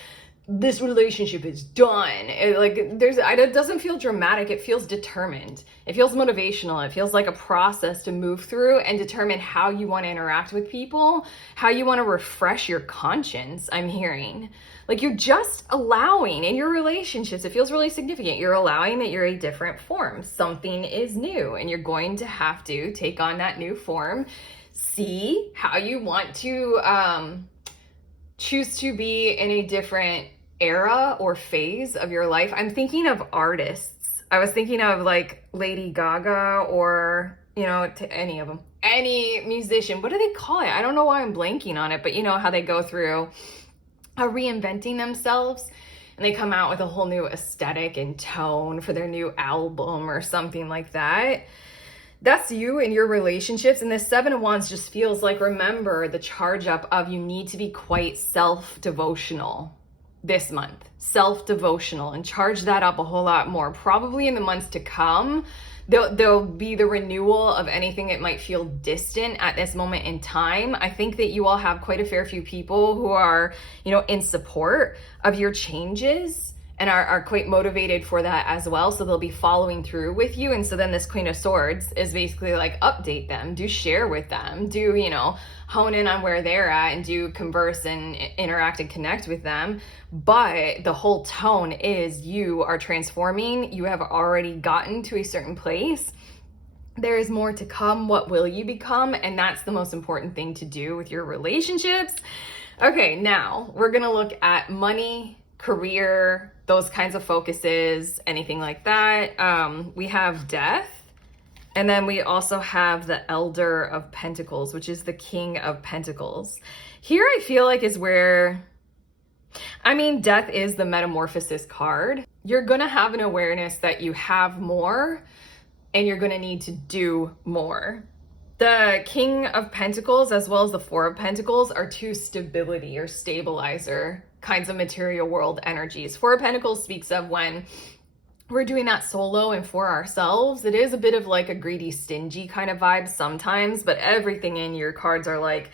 this relationship is done. It doesn't feel dramatic. It feels determined. It feels motivational. It feels like a process to move through and determine how you want to interact with people, how you want to refresh your conscience. I'm hearing like you're just allowing in your relationships. It feels really significant. You're allowing that you're a different form. Something is new, and you're going to have to take on that new form. See how you want to choose to be in a different era or phase of your life. I'm thinking of artists. I was thinking of like Lady Gaga or, you know, to any of them, any musician. What do they call it? I don't know why I'm blanking on it, but you know how they go through reinventing themselves and they come out with a whole new aesthetic and tone for their new album or something like that. That's you in your relationships. And this Seven of Wands just feels like, remember the charge up of you need to be quite self-devotional this month. Self-devotional, and charge that up a whole lot more. Probably in the months to come, there'll be the renewal of anything that might feel distant at this moment in time. I think that you all have quite a fair few people who are, you know, in support of your changes and are quite motivated for that as well. So they'll be following through with you. And so then this Queen of Swords is basically like, update them, do share with them, do, you know, hone in on where they're at and do converse and interact and connect with them. But the whole tone is you are transforming. You have already gotten to a certain place. There is more to come. What will you become? And that's the most important thing to do with your relationships. Okay, now we're going to look at money, career, those kinds of focuses, anything like that. We have death. And then we also have the Elder of Pentacles, which is the King of Pentacles. Here I feel like is where, I mean, death is the Metamorphosis card. You're going to have an awareness that you have more and you're going to need to do more. The King of Pentacles as well as the Four of Pentacles are two stability or stabilizer kinds of material world energies. Four of Pentacles speaks of when we're doing that solo and for ourselves. It is a bit of like a greedy, stingy kind of vibe sometimes, but everything in your cards are like,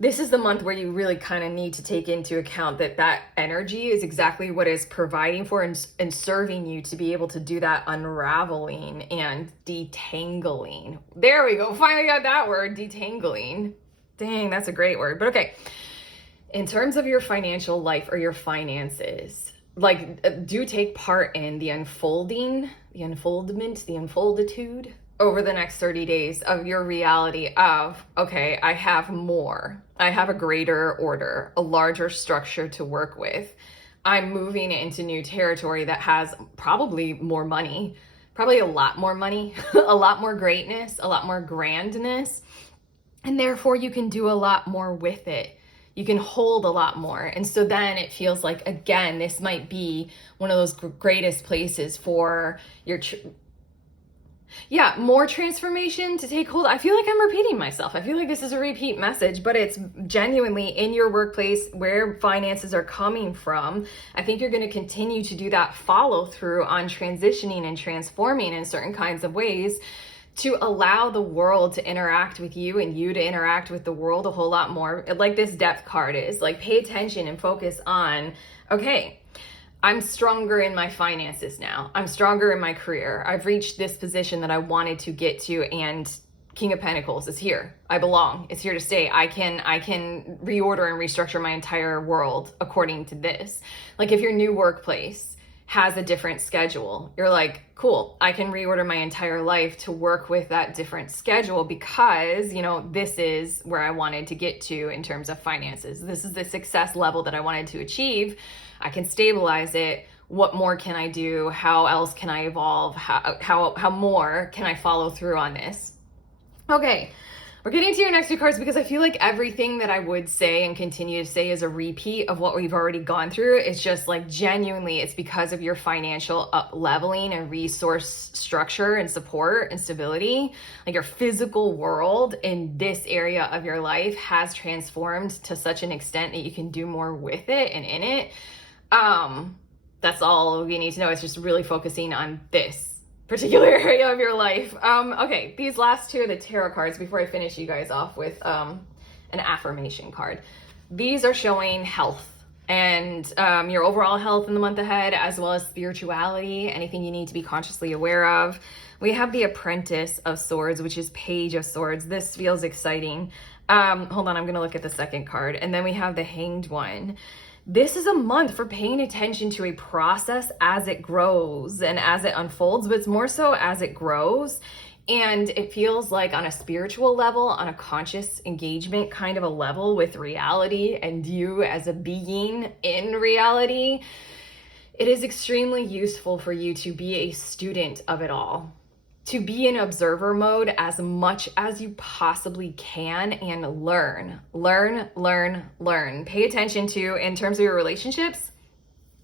this is the month where you really kind of need to take into account that that energy is exactly what is providing for and serving you to be able to do that unraveling and detangling. There we go. Finally got that word, detangling. Dang, that's a great word. But okay. In terms of your financial life or your finances, do take part in the unfolding, the unfoldment, the unfolditude over the next 30 days of your reality of, okay, I have more. I have a greater order, a larger structure to work with. I'm moving into new territory that has probably more money, probably a lot more money, a lot more greatness, a lot more grandness. And therefore you can do a lot more with it. You can hold a lot more. And so then it feels like, again, this might be one of those greatest places for your, more transformation to take hold. I feel like I'm repeating myself. I feel like this is a repeat message, but it's genuinely in your workplace where finances are coming from. I think you're going to continue to do that follow through on transitioning and transforming in certain kinds of ways, to allow the world to interact with you and you to interact with the world a whole lot more. Like this depth card is like, pay attention and focus on, okay, I'm stronger in my finances now. I'm stronger in my career. I've reached this position that I wanted to get to, and King of Pentacles is here. I belong. It's here to stay. I can reorder and restructure my entire world according to this. Like if your new workplace has a different schedule, you're like, cool, I can reorder my entire life to work with that different schedule because, this is where I wanted to get to in terms of finances. This is the success level that I wanted to achieve. I can stabilize it. What more can I do? How else can I evolve? How more can I follow through on this? Okay. We're getting to your next two cards because I feel like everything that I would say and continue to say is a repeat of what we've already gone through. It's just like genuinely, it's because of your financial up leveling and resource structure and support and stability. Like your physical world in this area of your life has transformed to such an extent that you can do more with it and in it. That's all you need to know. It's just really focusing on this particular area of your life. Okay, these last two are the tarot cards before I finish you guys off with an affirmation card. These are showing health and your overall health in the month ahead, as well as spirituality, anything you need to be consciously aware of. We have the Apprentice of Swords, which is Page of Swords. This feels exciting. Hold on, I'm gonna look at the second card. And then we have the Hanged One. This is a month for paying attention to a process as it grows and as it unfolds, but it's more so as it grows. And it feels like on a spiritual level, on a conscious engagement kind of a level with reality and you as a being in reality, it is extremely useful for you to be a student of it all, to be in observer mode as much as you possibly can and learn. Pay attention to, in terms of your relationships,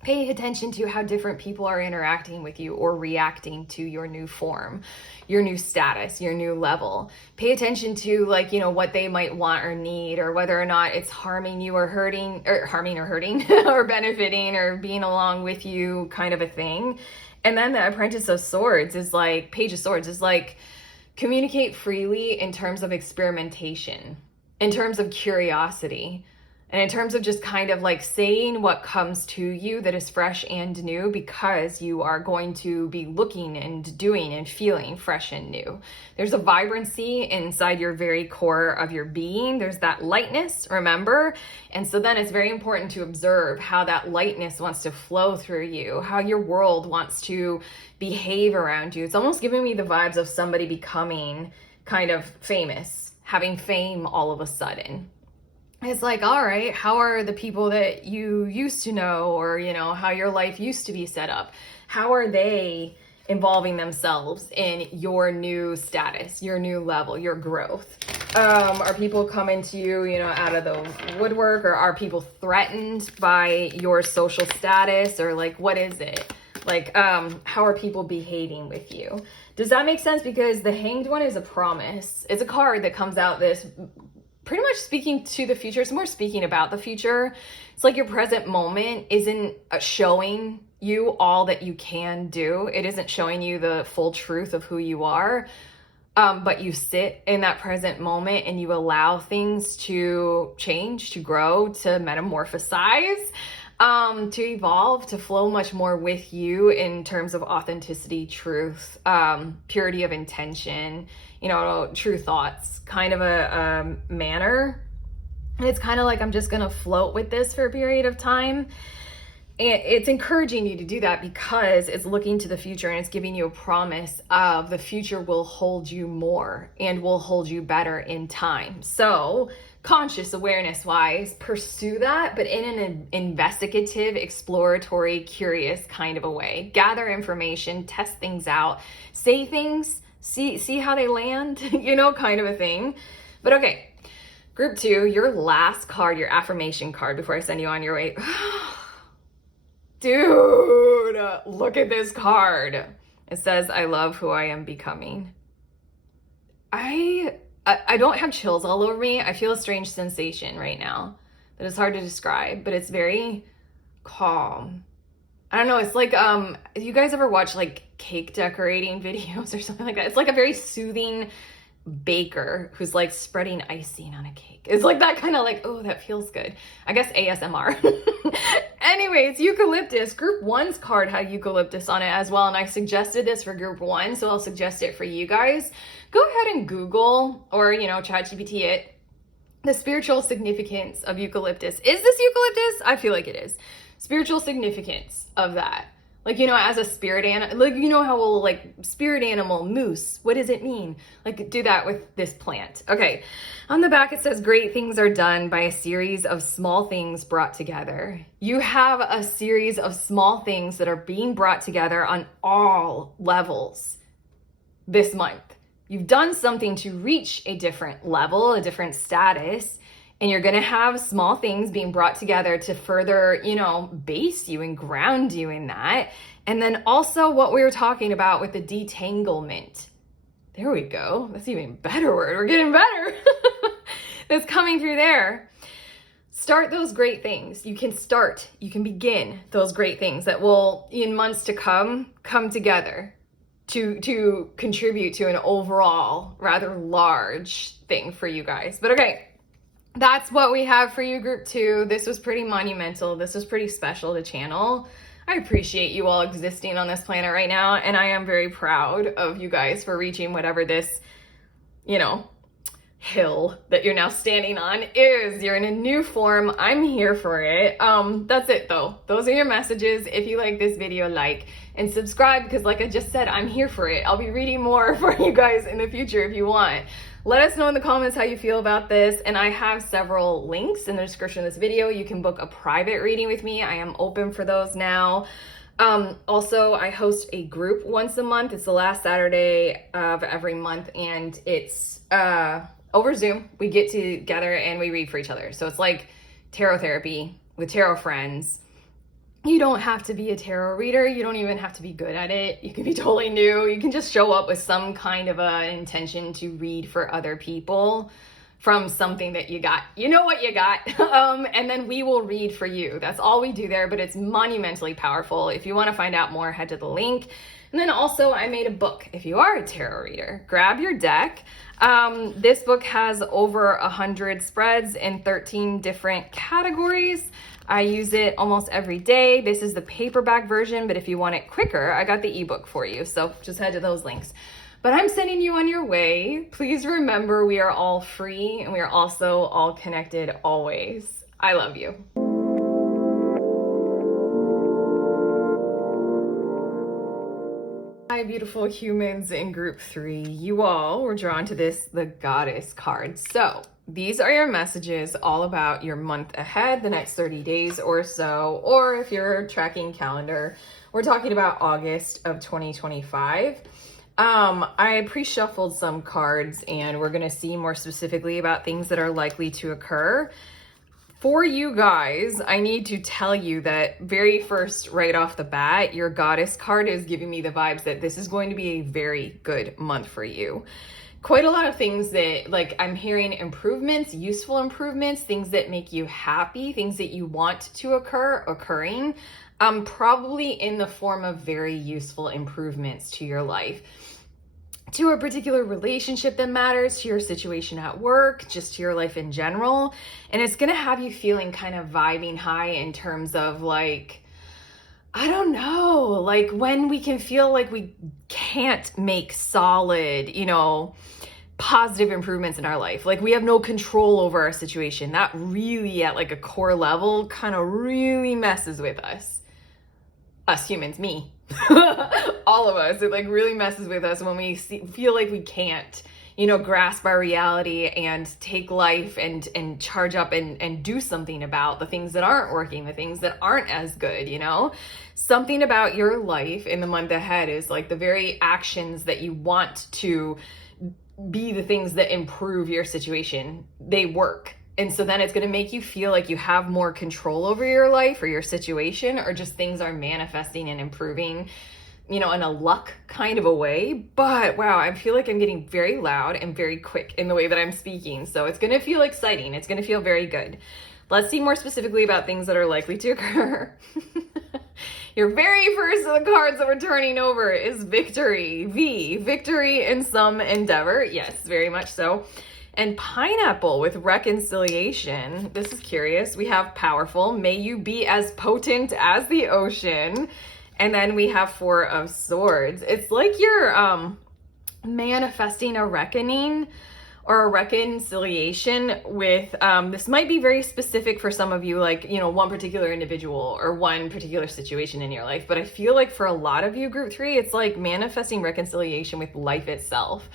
pay attention to how different people are interacting with you or reacting to your new form, your new status, your new level. Pay attention to what they might want or need, or whether or not it's harming you or hurting, or or benefiting or being along with you kind of a thing. And then the Apprentice of Swords is like, Page of Swords is like, communicate freely in terms of experimentation, in terms of curiosity, and in terms of just kind of like saying what comes to you that is fresh and new, because you are going to be looking and doing and feeling fresh and new. There's a vibrancy inside your very core of your being. There's that lightness, remember? And so then it's very important to observe how that lightness wants to flow through you, how your world wants to behave around you. It's almost giving me the vibes of somebody becoming kind of famous, having fame all of a sudden. It's like, all right, how are the people that you used to know, or, how your life used to be set up? How are they involving themselves in your new status, your new level, your growth? Are people coming to you, out of the woodwork, or are people threatened by your social status, or what is it? How are people behaving with you? Does that make sense? Because the Hanged One is a promise. It's a card that comes out this pretty much speaking to the future. It's more speaking about the future. It's like your present moment isn't showing you all that you can do. It isn't showing you the full truth of who you are. But you sit in that present moment and you allow things to change, to grow, to metamorphosize, to evolve, to flow much more with you in terms of authenticity, truth, purity of intention, true thoughts, kind of a manner. And it's kind of like, I'm just going to float with this for a period of time. And it's encouraging you to do that because it's looking to the future and it's giving you a promise of the future will hold you more and will hold you better in time. So conscious awareness wise, pursue that, but in an investigative, exploratory, curious kind of a way. Gather information, test things out, say things, see how they land, kind of a thing. But okay, group 2, your last card, your affirmation card before I send you on your way. Dude, look at this card. It says, I love who I am becoming. I don't have chills all over me. I feel a strange sensation right now that is hard to describe, but it's very calm. I don't know. It's like, you guys ever watch like cake decorating videos or something like that? It's like a very soothing baker who's like spreading icing on a cake. It's like that kind of like, oh, that feels good. I guess ASMR. Anyways, eucalyptus. Group 1's card had eucalyptus on it as well, and I suggested this for group 1, so I'll suggest it for you guys. Go ahead and Google or, ChatGPT it, the spiritual significance of eucalyptus. Is this eucalyptus? I feel like it is. Spiritual significance of that. Like, as a spirit animal, like, how we'll like spirit animal, moose, what does it mean? Like, do that with this plant. Okay. On the back, it says, great things are done by a series of small things brought together. You have a series of small things that are being brought together on all levels this month. You've done something to reach a different level, a different status. And you're going to have small things being brought together to further, base you and ground you in that. And then also what we were talking about with the detanglement. There we go. That's even a better word. We're getting better. That's coming through there. Start those great things. You can begin those great things that will, in months to come together to contribute to an overall rather large thing for you guys. But okay. That's what we have for you, group 2. This was pretty monumental. This was pretty special to channel. I appreciate you all existing on this planet right now, and I am very proud of you guys for reaching whatever this, hill that you're now standing on is. You're in a new form. I'm here for it. That's it though. Those are your messages. If you like this video, like and subscribe, because like I just said, I'm here for it. I'll be reading more for you guys in the future if you want. Let us know in the comments how you feel about this, and I have several links in the description of this video. You can book a private reading with me. I am open for those now. Also, I host a group once a month. It's the last Saturday of every month, and it's over Zoom. We get together and we read for each other. So it's like tarot therapy with tarot friends. You don't have to be a tarot reader. You don't even have to be good at it. You can be totally new. You can just show up with some kind of an intention to read for other people from something that you got. You know what you got. And then we will read for you. That's all we do there, but it's monumentally powerful. If you want to find out more, head to the link. And then also I made a book. If you are a tarot reader, grab your deck. This book has over 100 spreads in 13 different categories. I use it almost every day. This is the paperback version, but if you want it quicker, I got the ebook for you. So just head to those links. But I'm sending you on your way. Please remember, we are all free and we are also all connected always. I love you. Hi, beautiful humans in group 3. You all were drawn to the Goddess card. So these are your messages all about your month ahead, the next 30 days or so, or if you're tracking calendar, we're talking about August of 2025. I pre-shuffled some cards and we're going to see more specifically about things that are likely to occur. For you guys, I need to tell you that very first, right off the bat, your Goddess card is giving me the vibes that this is going to be a very good month for you. Quite a lot of things that, like, I'm hearing improvements, useful improvements, things that make you happy, things that you want to occurring, probably in the form of very useful improvements to your life, to a particular relationship that matters, to your situation at work, just to your life in general. And it's going to have you feeling kind of vibing high in terms of like, I don't know, like when we can feel like we can't make solid, positive improvements in our life. Like we have no control over our situation. That really at like a core level kind of really messes with us. us humans, me, all of us. It like really messes with us when we feel like we can't, grasp our reality and take life and charge up and do something about the things that aren't working, the things that aren't as good, Something about your life in the month ahead is like the very actions that you want to be the things that improve your situation. They work. And so then it's going to make you feel like you have more control over your life or your situation, or just things are manifesting and improving, in a luck kind of a way. But wow, I feel like I'm getting very loud and very quick in the way that I'm speaking. So it's going to feel exciting. It's going to feel very good. Let's see more specifically about things that are likely to occur. Your very first of the cards that we're turning over is victory. Victory in some endeavor. Yes, very much so. And pineapple with reconciliation. This is curious. We have powerful. May you be as potent as the ocean. And then we have 4 of swords. It's like you're manifesting a reckoning or a reconciliation with, this might be very specific for some of you, like, one particular individual or one particular situation in your life. But I feel like for a lot of you, group 3, it's like manifesting reconciliation with life itself,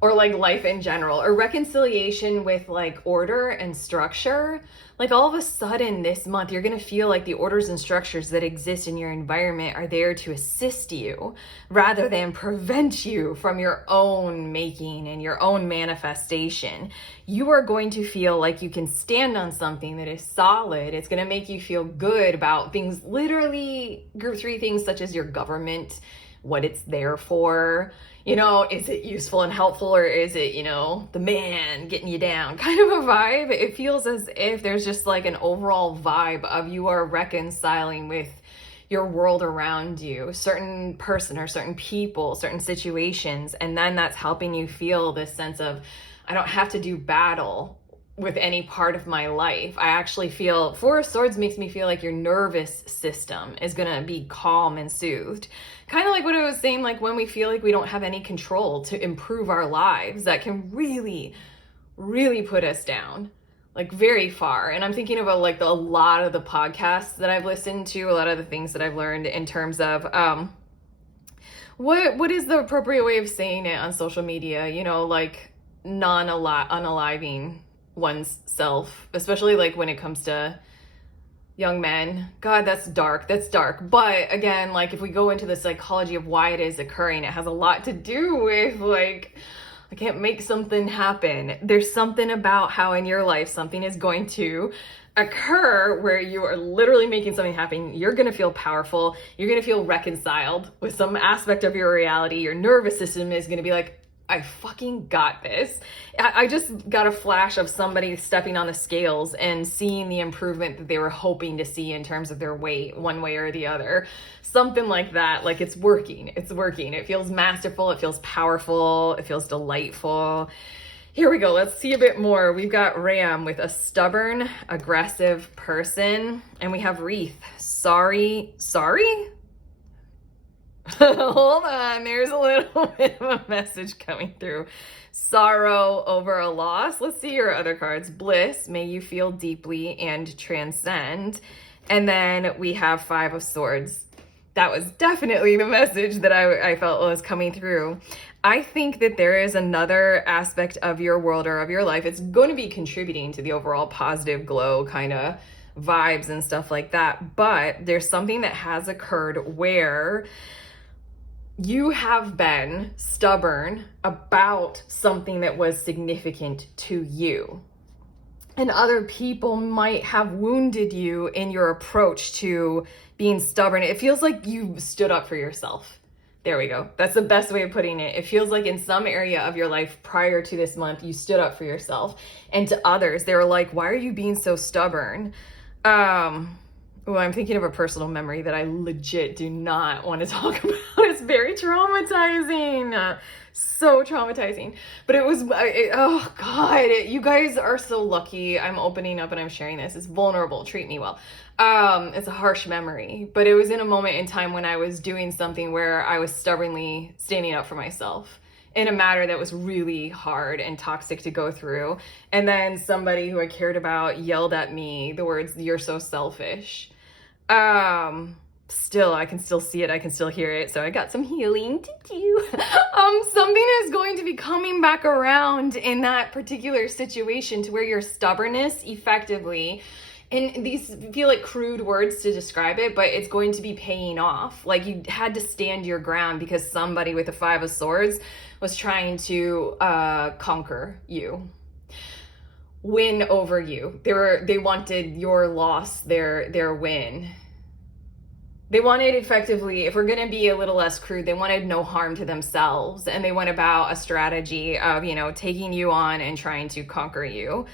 or like life in general, or reconciliation with like order and structure. Like all of a sudden this month, you're gonna feel like the orders and structures that exist in your environment are there to assist you rather than prevent you from your own making and your own manifestation. You are going to feel like you can stand on something that is solid. It's gonna make you feel good about things, literally group 3 things such as your government, what it's there for. Is it useful and helpful, or is it, the man getting you down kind of a vibe? It feels as if there's just like an overall vibe of you are reconciling with your world around you, certain person or certain people, certain situations. And then that's helping you feel this sense of, I don't have to do battle with any part of my life. I actually feel 4 of Swords makes me feel like your nervous system is going to be calm and soothed. Kind of like what I was saying, like when we feel like we don't have any control to improve our lives, that can really, really put us down, like very far. And I'm thinking about like a lot of the podcasts that I've listened to, a lot of the things that I've learned in terms of, what is the appropriate way of saying it on social media, like unaliving one's self, especially like when it comes to young men. God, that's dark. But again, like if we go into the psychology of why it is occurring, it has a lot to do with like, I can't make something happen. There's something about how in your life something is going to occur where you are literally making something happen. You're going to feel powerful. You're going to feel reconciled with some aspect of your reality. Your nervous system is going to be like, I fucking got this. I just got a flash of somebody stepping on the scales and seeing the improvement that they were hoping to see in terms of their weight, one way or the other. Something like that. Like it's working. It feels masterful. It feels powerful. It feels delightful. Here we go. Let's see a bit more. We've got Ram with a stubborn, aggressive person. And we have Wreath. Sorry? Hold on, there's a little bit of a message coming through. Sorrow over a loss. Let's see your other cards. Bliss, may you feel deeply and transcend. And then we have 5 of Swords. That was definitely the message that I felt was coming through. I think that there is another aspect of your world or of your life. It's going to be contributing to the overall positive glow kind of vibes and stuff like that. But there's something that has occurred where you have been stubborn about something that was significant to you. And other people might have wounded you in your approach to being stubborn. It feels like you stood up for yourself. There we go. That's the best way of putting it. It feels like in some area of your life prior to this month, you stood up for yourself. And to others, they were like, why are you being so stubborn? Oh, I'm thinking of a personal memory that I legit do not want to talk about. It's very traumatizing. So traumatizing. But it was, oh God, you guys are so lucky. I'm opening up and I'm sharing this. It's vulnerable. Treat me well. It's a harsh memory, but it was in a moment in time when I was doing something where I was stubbornly standing up for myself in a matter that was really hard and toxic to go through. And then somebody who I cared about yelled at me the words, "You're so selfish." still, I can still see it, I can still hear it, so I got some healing to do. Something is going to be coming back around in that particular situation to where your stubbornness effectively, and these feel like crude words to describe it, but it's going to be paying off. Like you had to stand your ground because somebody with the Five of Swords was trying to conquer you, win over you. They wanted your loss, their win. They wanted effectively, if we're going to be a little less crude, they wanted no harm to themselves. And they went about a strategy of, taking you on and trying to conquer you.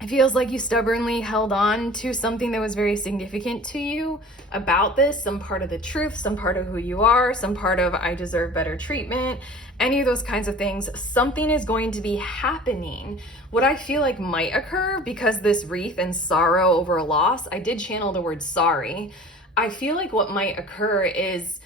It feels like you stubbornly held on to something that was very significant to you about this, some part of the truth, some part of who you are, some part of I deserve better treatment, any of those kinds of things. Something is going to be happening. What I feel like might occur, because this wreath and sorrow over a loss, I did channel the word sorry. I feel like what might occur is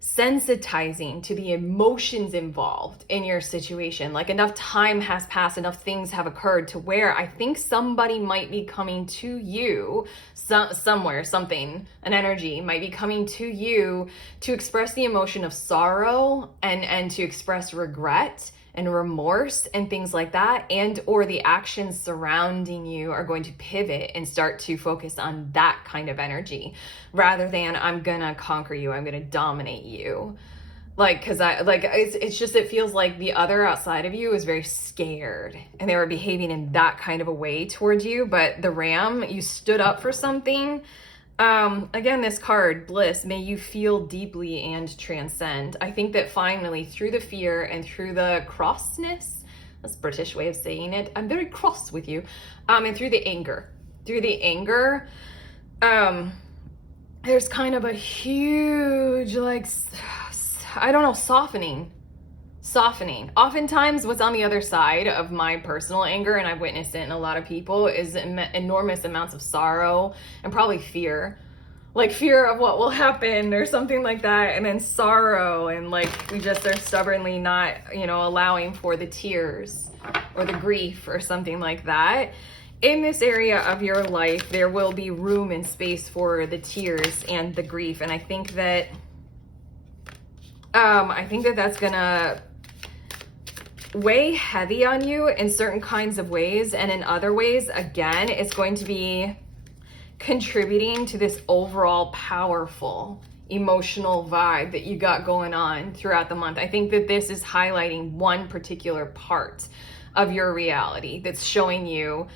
sensitizing to the emotions involved in your situation. Like enough time has passed, enough things have occurred to where I think somebody might be coming to you somewhere, something, an energy might be coming to you to express the emotion of sorrow and to express regret and remorse and things like that, and or the actions surrounding you are going to pivot and start to focus on that kind of energy rather than I'm gonna conquer you, I'm gonna dominate you. Because it's just, it feels like the other outside of you is very scared and they were behaving in that kind of a way towards you. But the Ram, you stood up for something. Again, this card, bliss, may you feel deeply and transcend. I think that finally through the fear and through the crossness, that's a British way of saying it, I'm very cross with you, and through the anger, there's kind of a huge, softening. Oftentimes what's on the other side of my personal anger, and I've witnessed it in a lot of people, is enormous amounts of sorrow and probably fear. Like fear of what will happen or something like that, and then sorrow, and we just are stubbornly not, allowing for the tears or the grief or something like that. In this area of your life, there will be room and space for the tears and the grief, and I think that that's gonna weigh heavy on you in certain kinds of ways, and in other ways, again, it's going to be contributing to this overall powerful emotional vibe that you got going on throughout the month. I think that this is highlighting one particular part of your reality that's showing you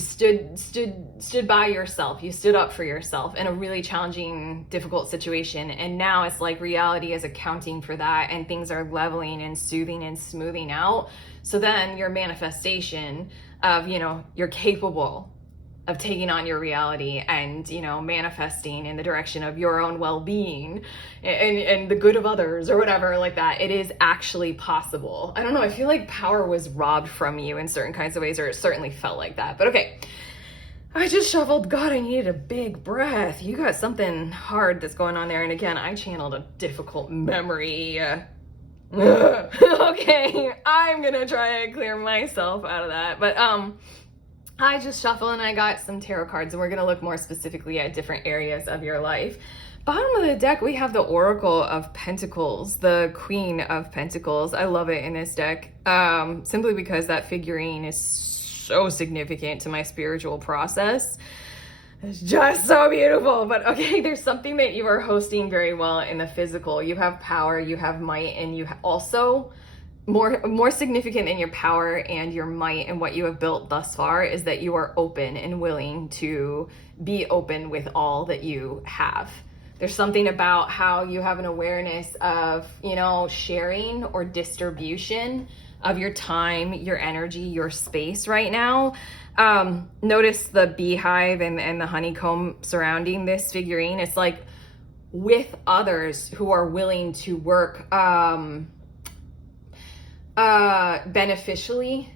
stood by yourself, you stood up for yourself in a really challenging, difficult situation, and now it's like reality is accounting for that and things are leveling and soothing and smoothing out. So then your manifestation of, you're capable of taking on your reality and, manifesting in the direction of your own well-being and the good of others or whatever like that. It is actually possible. I don't know. I feel like power was robbed from you in certain kinds of ways, or it certainly felt like that. But okay, I just shuffled. God, I needed a big breath. You got something hard that's going on there. And again, I channeled a difficult memory. Okay, I'm gonna try and clear myself out of that. But, I just shuffled and I got some tarot cards, and we're going to look more specifically at different areas of your life. Bottom of the deck, we have the Oracle of Pentacles, the Queen of Pentacles. I love it in this deck, simply because that figurine is so significant to my spiritual process. It's just so beautiful. But okay, there's something that you are hosting very well in the physical. You have power, you have might, and you also... More significant than your power and your might and what you have built thus far is that you are open and willing to be open with all that you have. There's something about how you have an awareness of, sharing or distribution of your time, your energy, your space right now. Notice the beehive and the honeycomb surrounding this figurine. It's like with others who are willing to work, beneficially,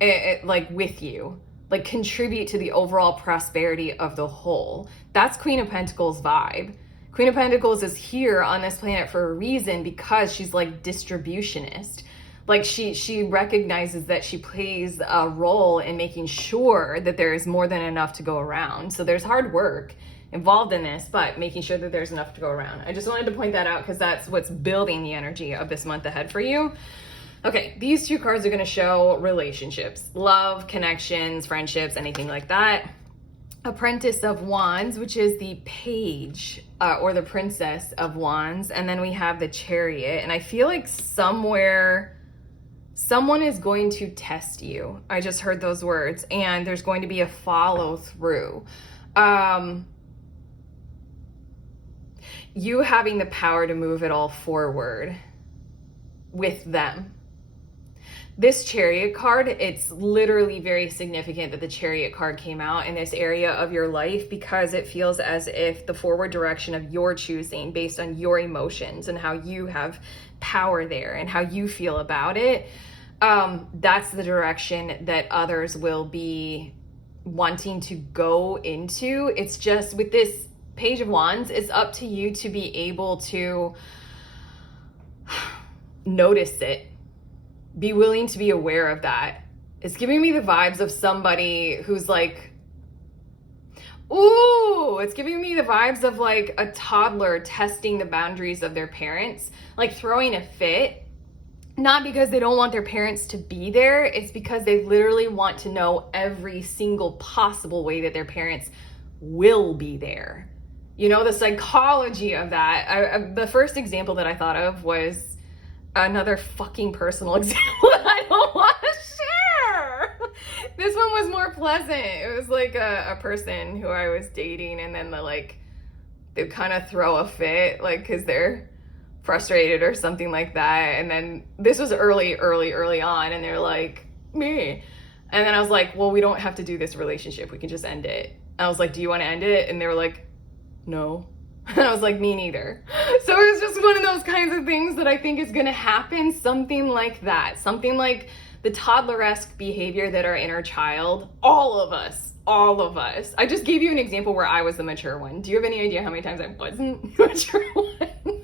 with you, contribute to the overall prosperity of the whole. That's Queen of Pentacles vibe. Queen of Pentacles is here on this planet for a reason, because she's distributionist. Like she recognizes that she plays a role in making sure that there is more than enough to go around. So there's hard work involved in this, but making sure that there's enough to go around. I just wanted to point that out because that's what's building the energy of this month ahead for you. Okay, these two cards are going to show relationships, love, connections, friendships, anything like that. Apprentice of Wands, which is the page or the Princess of Wands. And then we have the Chariot. And I feel like somewhere someone is going to test you. I just heard those words. And there's going to be a follow through. You having the power to move it all forward with them. This Chariot card, it's literally very significant that the Chariot card came out in this area of your life because it feels as if the forward direction of your choosing based on your emotions and how you have power there and how you feel about it, that's the direction that others will be wanting to go into. It's just with this Page of Wands, it's up to you to be able to notice it. Be willing to be aware of that. It's giving me the vibes of somebody who's like, ooh, it's giving me the vibes of like a toddler testing the boundaries of their parents, like throwing a fit, not because they don't want their parents to be there. It's because they literally want to know every single possible way that their parents will be there. You know, the psychology of that. The first example that I thought of was another fucking personal example that I don't want to share. This one was more pleasant. It was like a person who I was dating, and then they kind of throw a fit, like, because they're frustrated or something like that. And then this was early on, and they're like, me. And then I was like, well, we don't have to do this relationship. We can just end it. I was like, do you want to end it? And they were like, no. And I was like, me neither. So it was just one of those kinds of things that I think is going to happen. Something like that. Something like the toddler-esque behavior that our inner child, all of us. I just gave you an example where I was the mature one. Do you have any idea how many times I wasn't the mature one?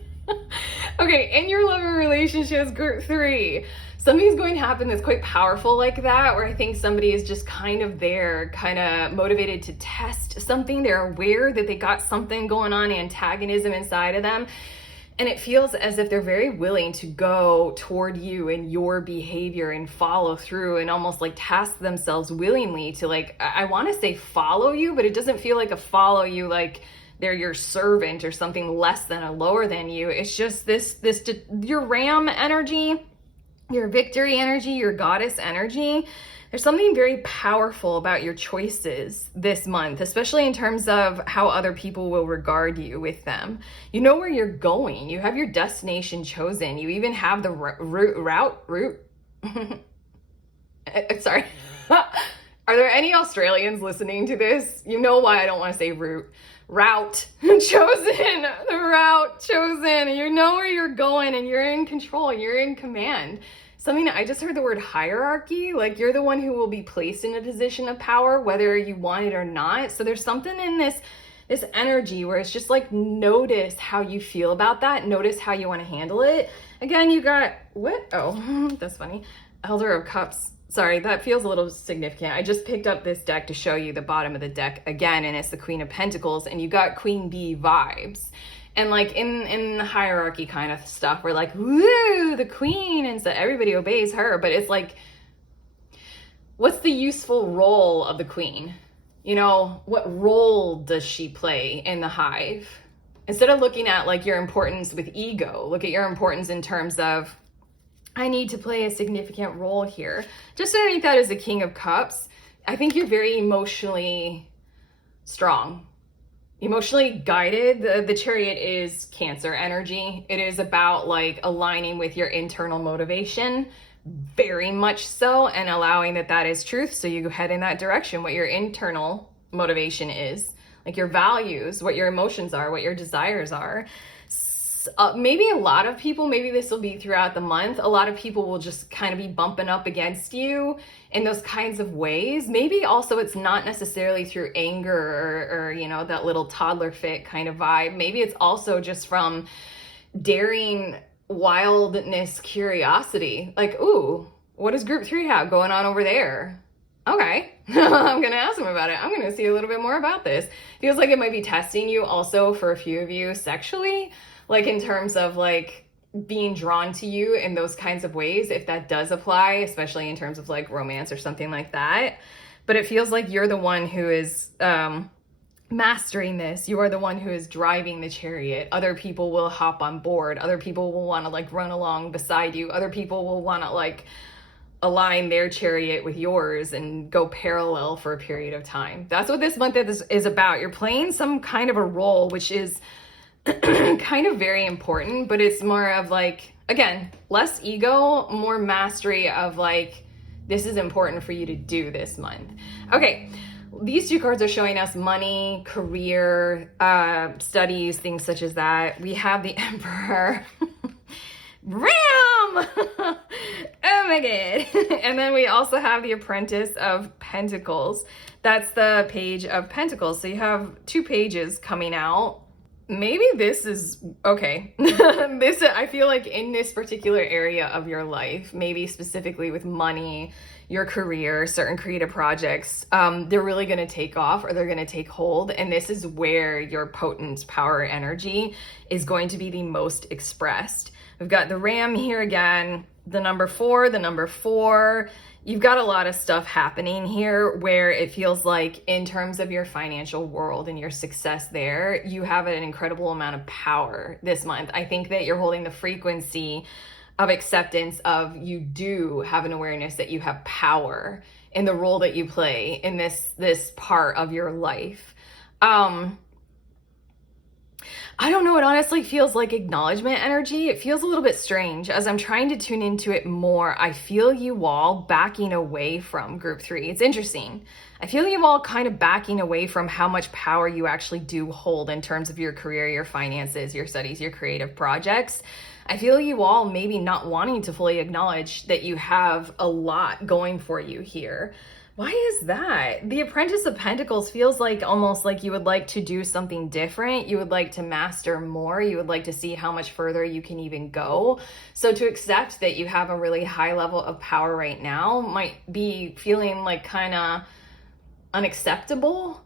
Okay, in your love and relationships, group 3. Something's going to happen that's quite powerful like that, where I think somebody is just kind of there, kind of motivated to test something. They're aware that they got something going on, antagonism inside of them. And it feels as if they're very willing to go toward you and your behavior and follow through and almost like task themselves willingly to, like, I want to say follow you, but it doesn't feel like a follow you like they're your servant or something less than or lower than you. It's just this your ram energy, your victory energy, your goddess energy. There's something very powerful about your choices this month, especially in terms of how other people will regard you with them. You know where you're going. You have your destination chosen. You even have the route. Sorry. Are there any Australians listening to this? You know why I don't want to say route chosen. The route chosen. You know where you're going and you're in control. You're in command. Something, I just heard the word hierarchy, like you're the one who will be placed in a position of power, whether you want it or not. So there's something in this energy where it's just like, notice how you feel about that. Notice how you want to handle it. Again, you got, what? Oh, that's funny. Elder of Cups. Sorry, that feels a little significant. I just picked up this deck to show you the bottom of the deck again, and it's the Queen of Pentacles, and you got Queen Bee vibes. And like in the hierarchy kind of stuff, we're like, woo, the queen, and so everybody obeys her. But it's like, what's the useful role of the queen? You know, what role does she play in the hive? Instead of looking at like your importance with ego, look at your importance in terms of, I need to play a significant role here. Just underneath that is the King of Cups. I think you're very emotionally strong. Emotionally guided. The Chariot is Cancer energy. It is about like aligning with your internal motivation, very much so, and allowing that is truth. So you head in that direction, what your internal motivation is, like your values, what your emotions are, what your desires are. Maybe a lot of people, maybe this will be throughout the month, a lot of people will just kind of be bumping up against you in those kinds of ways. Maybe also it's not necessarily through anger or you know, that little toddler fit kind of vibe. Maybe it's also just from daring wildness, curiosity. Like, ooh, what does group 3 have going on over there? Okay, I'm gonna ask them about it. I'm gonna see a little bit more about this. Feels like it might be testing you also for a few of you sexually, like in terms of like being drawn to you in those kinds of ways, if that does apply, especially in terms of like romance or something like that. But it feels like you're the one who is mastering this. You are the one who is driving the chariot. Other people will hop on board. Other people will want to like run along beside you. Other people will want to like align their chariot with yours and go parallel for a period of time. That's what this month is about. You're playing some kind of a role, which is kind of very important, but it's more of like, again, less ego, more mastery of like, this is important for you to do this month. Okay, these two cards are showing us money, career, studies, things such as that. We have the Emperor. Ram! Oh my god. And then we also have the Apprentice of Pentacles. That's the Page of Pentacles. So you have 2 pages coming out. Maybe this is okay. This, I feel like in this particular area of your life, maybe specifically with money, your career, certain creative projects, they're really going to take off, or they're going to take hold. And this is where your potent power energy is going to be the most expressed. We've got the Ram here again, the number 4, the number 4. You've got a lot of stuff happening here where it feels like in terms of your financial world and your success there, you have an incredible amount of power this month. I think that you're holding the frequency of acceptance of, you do have an awareness that you have power in the role that you play in this part of your life. I don't know, it honestly feels like acknowledgement energy. It feels a little bit strange. As I'm trying to tune into it more, I feel you all backing away from group 3. It's interesting. I feel you all kind of backing away from how much power you actually do hold in terms of your career, your finances, your studies, your creative projects. I feel you all maybe not wanting to fully acknowledge that you have a lot going for you here. Why is that? The Apprentice of Pentacles feels like almost like you would like to do something different. You would like to master more. You would like to see how much further you can even go. So to accept that you have a really high level of power right now might be feeling like kind of unacceptable.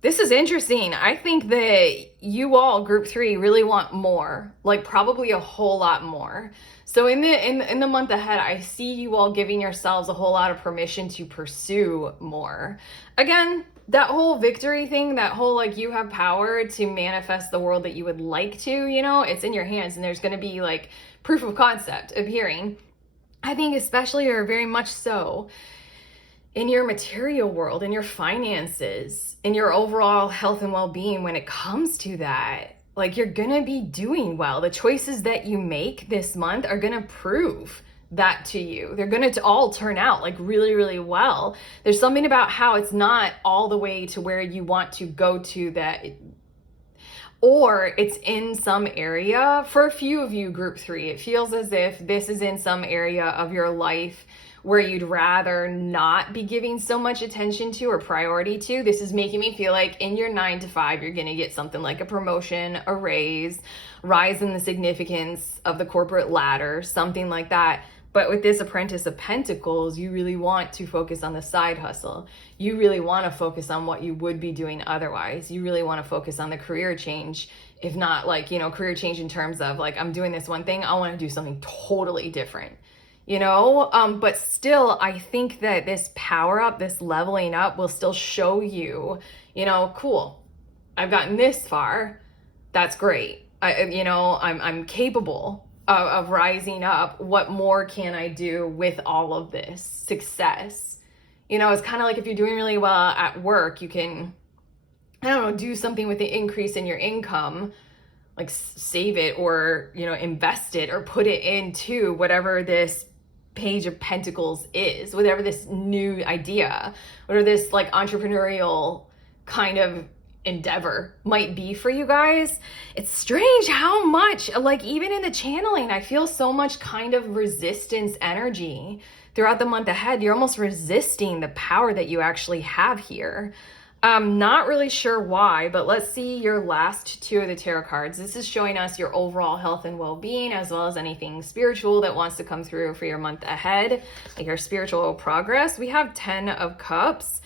This is interesting. I think that you all, group 3, really want more, like probably a whole lot more. So in the month ahead, I see you all giving yourselves a whole lot of permission to pursue more. Again, that whole victory thing, that whole like you have power to manifest the world that you would like to, you know, it's in your hands, and there's going to be like proof of concept appearing. I think especially, or very much so, in your material world, in your finances, in your overall health and well-being, when it comes to that, like you're gonna be doing well. The choices that you make this month are gonna prove that to you. They're gonna all turn out like really, really well. There's something about how it's not all the way to where you want to go to that, or it's in some area. For a few of you, group 3, it feels as if this is in some area of your life where you'd rather not be giving so much attention to or priority to. This is making me feel like in your 9 to 5, you're gonna get something like a promotion, a raise, rise in the significance of the corporate ladder, something like that. But with this Apprentice of Pentacles, you really want to focus on the side hustle. You really want to focus on what you would be doing otherwise. You really want to focus on the career change, if not like, you know, career change in terms of like, I'm doing this one thing, I want to do something totally different. You know, but still, I think that this power up, this leveling up will still show you, you know, cool, I've gotten this far. That's great. I'm capable of rising up. What more can I do with all of this success? You know, it's kind of like if you're doing really well at work, you can, I don't know, do something with the increase in your income, like save it or, you know, invest it or put it into whatever this Page of Pentacles is, whatever this new idea, whatever this like entrepreneurial kind of endeavor might be for you guys. It's strange how much, like even in the channeling, I feel so much kind of resistance energy throughout the month ahead. You're almost resisting the power that you actually have here. I'm not really sure why, but let's see your last two of the tarot cards. This is showing us your overall health and well-being, as well as anything spiritual that wants to come through for your month ahead, like your spiritual progress. We have 10 of Cups.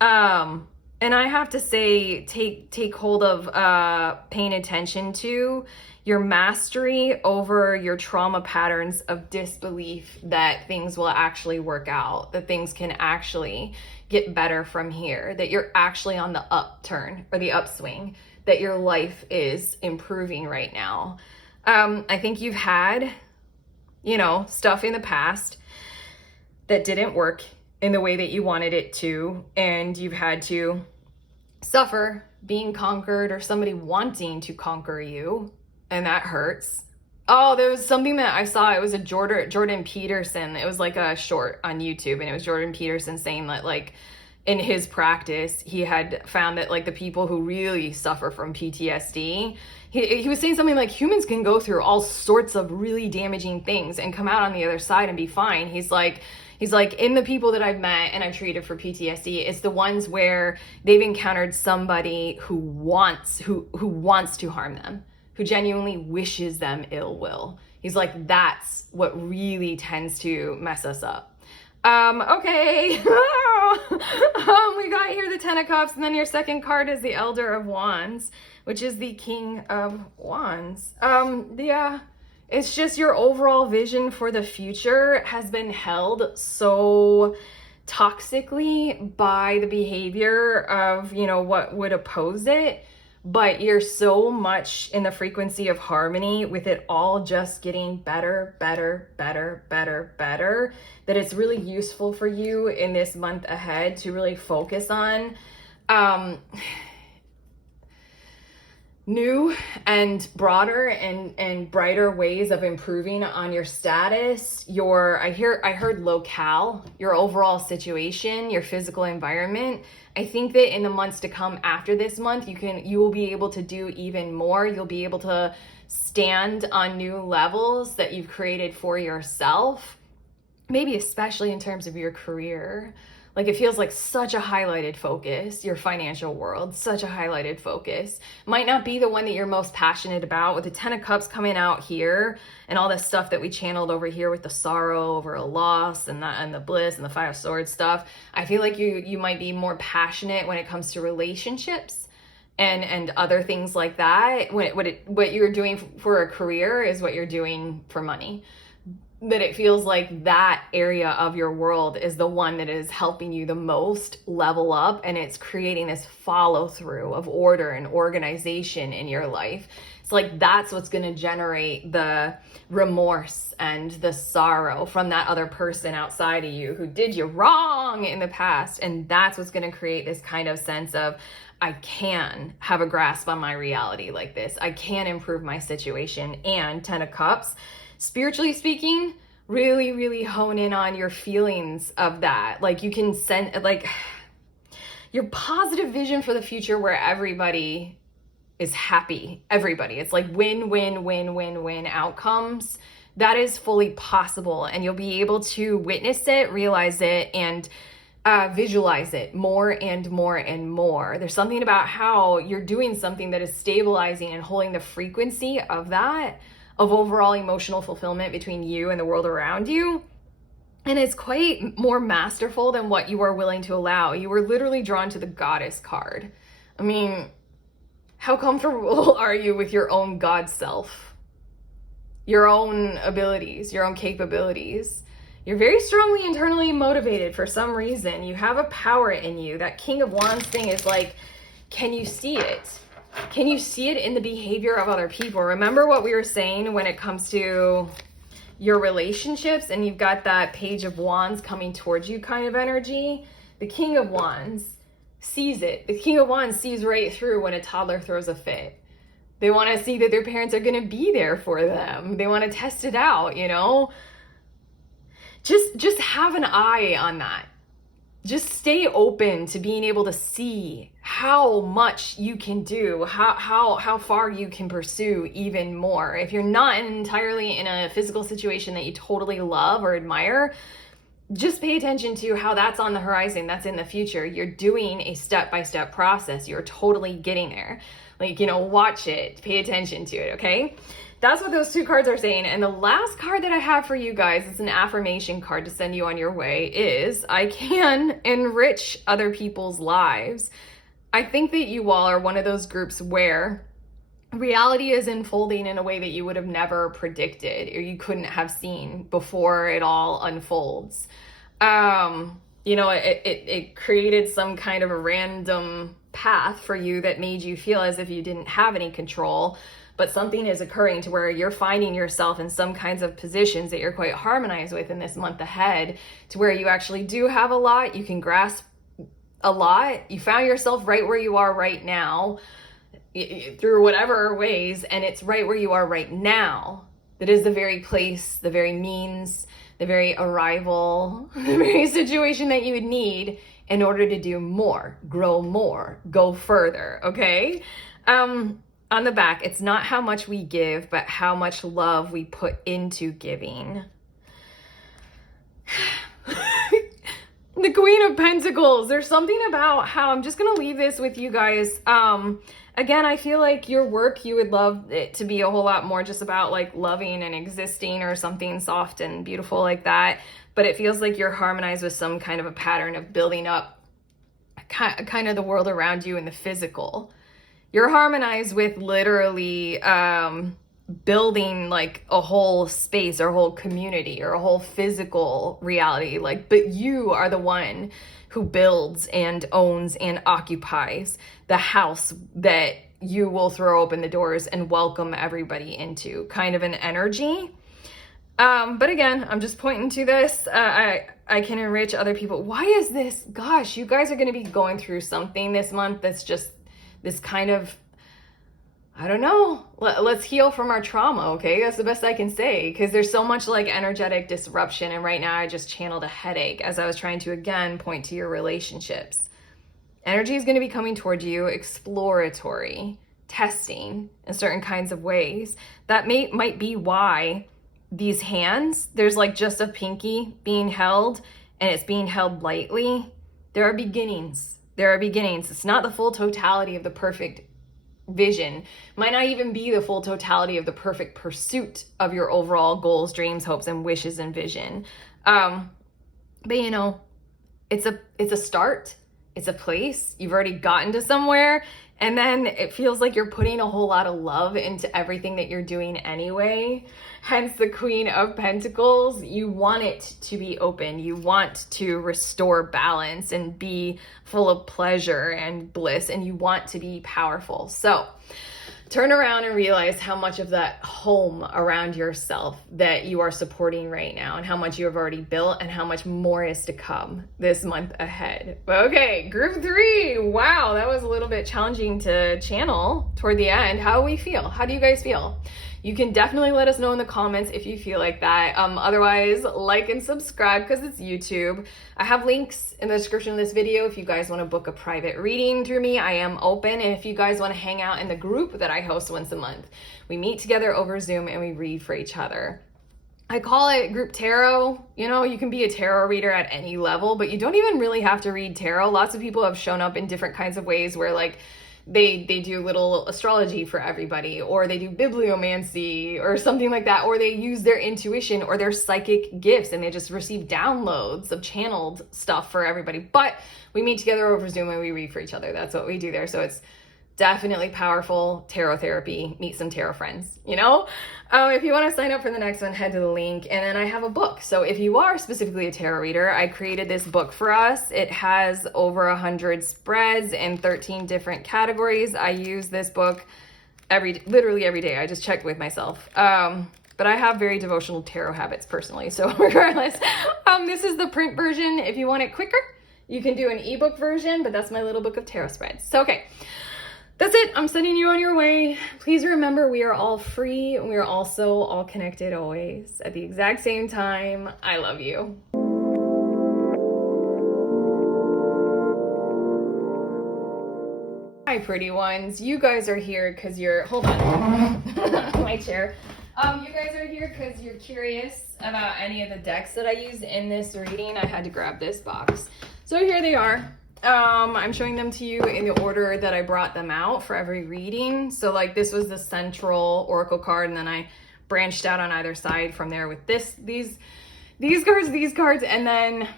And I have to say, take hold of paying attention to your mastery over your trauma patterns of disbelief that things will actually work out, that things can actually get better from here, that you're actually on the upturn or the upswing, that your life is improving right now. I think you've had, stuff in the past that didn't work in the way that you wanted it to, and you've had to suffer being conquered or somebody wanting to conquer you, and that hurts. Oh, there was something that I saw. It was a Jordan Peterson. It was like a short on YouTube, and it was Jordan Peterson saying that, like, in his practice, he had found that, like, the people who really suffer from PTSD, he was saying something like, humans can go through all sorts of really damaging things and come out on the other side and be fine. He's like, in the people that I've met and I've treated for PTSD, it's the ones where they've encountered somebody who wants to harm them, who genuinely wishes them ill will. He's like, that's what really tends to mess us up. Okay. We got here the 10 of Cups, and then your second card is the Elder of Wands, which is the King of Wands. Yeah. It's just your overall vision for the future has been held so toxically by the behavior of, what would oppose it. But you're so much in the frequency of harmony with it all just getting better, that it's really useful for you in this month ahead to really focus on new and broader and brighter ways of improving on your status, I heard locale, your overall situation, your physical environment. I think that in the months to come after this month, you will be able to do even more. You'll be able to stand on new levels that you've created for yourself, maybe especially in terms of your career. Like, it feels like such a highlighted focus, your financial world, such a highlighted focus. Might not be the one that you're most passionate about, with the 10 of Cups coming out here and all this stuff that we channeled over here with the sorrow over a loss and the bliss and the 5 of Swords stuff. I feel like you might be more passionate when it comes to relationships and other things like that. What you're doing for a career is what you're doing for money. That it feels like that area of your world is the one that is helping you the most level up, and it's creating this follow through of order and organization in your life. It's like that's what's going to generate the remorse and the sorrow from that other person outside of you who did you wrong in the past. And that's what's going to create this kind of sense of, I can have a grasp on my reality like this. I can improve my situation. And 10 of Cups, spiritually speaking, really, really hone in on your feelings of that. Like, you can send, like, your positive vision for the future where everybody is happy. Everybody. It's like win outcomes. That is fully possible. And you'll be able to witness it, realize it, and visualize it more and more and more. There's something about how you're doing something that is stabilizing and holding the frequency of that, of overall emotional fulfillment between you and the world around you. And it's quite more masterful than what you are willing to allow. You were literally drawn to the Goddess card. I mean, how comfortable are you with your own God self? Your own abilities, your own capabilities. You're very strongly internally motivated for some reason. You have a power in you. That King of Wands thing is like, can you see it? Can you see it in the behavior of other people? Remember what we were saying when it comes to your relationships, and you've got that Page of Wands coming towards you kind of energy? The King of Wands sees it. The King of Wands sees right through when a toddler throws a fit. They want to see that their parents are going to be there for them. They want to test it out, Just have an eye on that. Just stay open to being able to see how much you can do, how far you can pursue even more. If you're not entirely in a physical situation that you totally love or admire, just pay attention to how that's on the horizon, that's in the future. You're doing a step-by-step process. You're totally getting there. Like, watch it, pay attention to it, okay? That's what those two cards are saying. And the last card that I have for you guys, it's an affirmation card to send you on your way, is I can enrich other people's lives. I think that you all are one of those groups where reality is unfolding in a way that you would have never predicted or you couldn't have seen before it all unfolds. It created some kind of a random path for you that made you feel as if you didn't have any control, but something is occurring to where you're finding yourself in some kinds of positions that you're quite harmonized with in this month ahead, to where you actually do have a lot, you can grasp a lot, you found yourself right where you are right now through whatever ways, and it's right where you are right now that is the very place, the very means, the very arrival, the very situation that you would need in order to do more, grow more, go further, okay? On the back, it's not how much we give, but how much love we put into giving. The Queen of Pentacles. There's something about how, I'm just going to leave this with you guys. Again, I feel like your work, you would love it to be a whole lot more just about like loving and existing or something soft and beautiful like that. But it feels like you're harmonized with some kind of a pattern of building up kind of the world around you in the physical. You're harmonized with literally building like a whole space or a whole community or a whole physical reality. But you are the one who builds and owns and occupies the house that you will throw open the doors and welcome everybody into, kind of an energy. But again, I'm just pointing to this. I can enrich other people. Why is this? Gosh, you guys are going to be going through something this month that's just this kind of, I don't know. Let's heal from our trauma, okay? That's the best I can say, because there's so much like energetic disruption. And right now I just channeled a headache as I was trying to, again, point to your relationships. Energy is going to be coming toward you, exploratory, testing in certain kinds of ways. That might be why these hands, there's like just a pinky being held and it's being held lightly. There are beginnings. There are beginnings. It's not the full totality of the perfect vision, might not even be the full totality of the perfect pursuit of your overall goals, dreams, hopes, and wishes and vision. But it's a start. It's a place. You've already gotten to somewhere. And then it feels like you're putting a whole lot of love into everything that you're doing anyway. Hence the Queen of Pentacles. You want it to be open. You want to restore balance and be full of pleasure and bliss. And you want to be powerful. So turn around and realize how much of that home around yourself that you are supporting right now and how much you have already built and how much more is to come this month ahead. Okay, group 3. Wow, that was a little bit challenging to channel toward the end. How do we feel? How do you guys feel? You can definitely let us know in the comments if you feel like that. Otherwise, like and subscribe because it's YouTube. I have links in the description of this video if you guys want to book a private reading through me. I am open. And if you guys want to hang out in the group that I host once a month, we meet together over Zoom and we read for each other. I call it group tarot. You can be a tarot reader at any level, but you don't even really have to read tarot. Lots of people have shown up in different kinds of ways where like they do little astrology for everybody, or they do bibliomancy or something like that, or they use their intuition or their psychic gifts and they just receive downloads of channeled stuff for everybody. But we meet together over Zoom and we read for each other. That's what we do there. So it's definitely powerful tarot therapy. Meet some tarot friends, If you want to sign up for the next one, head to the link. And then I have a book. So if you are specifically a tarot reader, I created this book for us. It has over 100 spreads in 13 different categories. I use this book literally every day. I just checked with myself. But I have very devotional tarot habits personally. So regardless, this is the print version. If you want it quicker, you can do an ebook version, but that's my little book of tarot spreads. So, okay. That's it. I'm sending you on your way. Please remember, we are all free and we are also all connected always at the exact same time. I love you. Hi, pretty ones. You guys are here because hold on, my chair. You guys are here because you're curious about any of the decks that I use in this reading. I had to grab this box. So here they are. I'm showing them to you in the order that I brought them out for every reading. So like this was the central oracle card, and then I branched out on either side from there with these cards, and then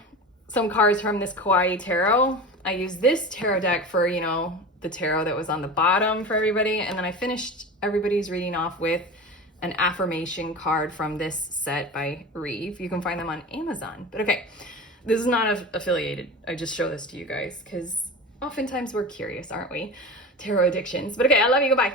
some cards from this Kawaii Tarot. I used this tarot deck for, you know, the tarot that was on the bottom for everybody, and then I finished everybody's reading off with an affirmation card from this set by Reeve. You can find them on Amazon. But okay, this is not affiliated. I just show this to you guys because oftentimes we're curious, aren't we? Tarot addictions. But okay, I love you. Goodbye.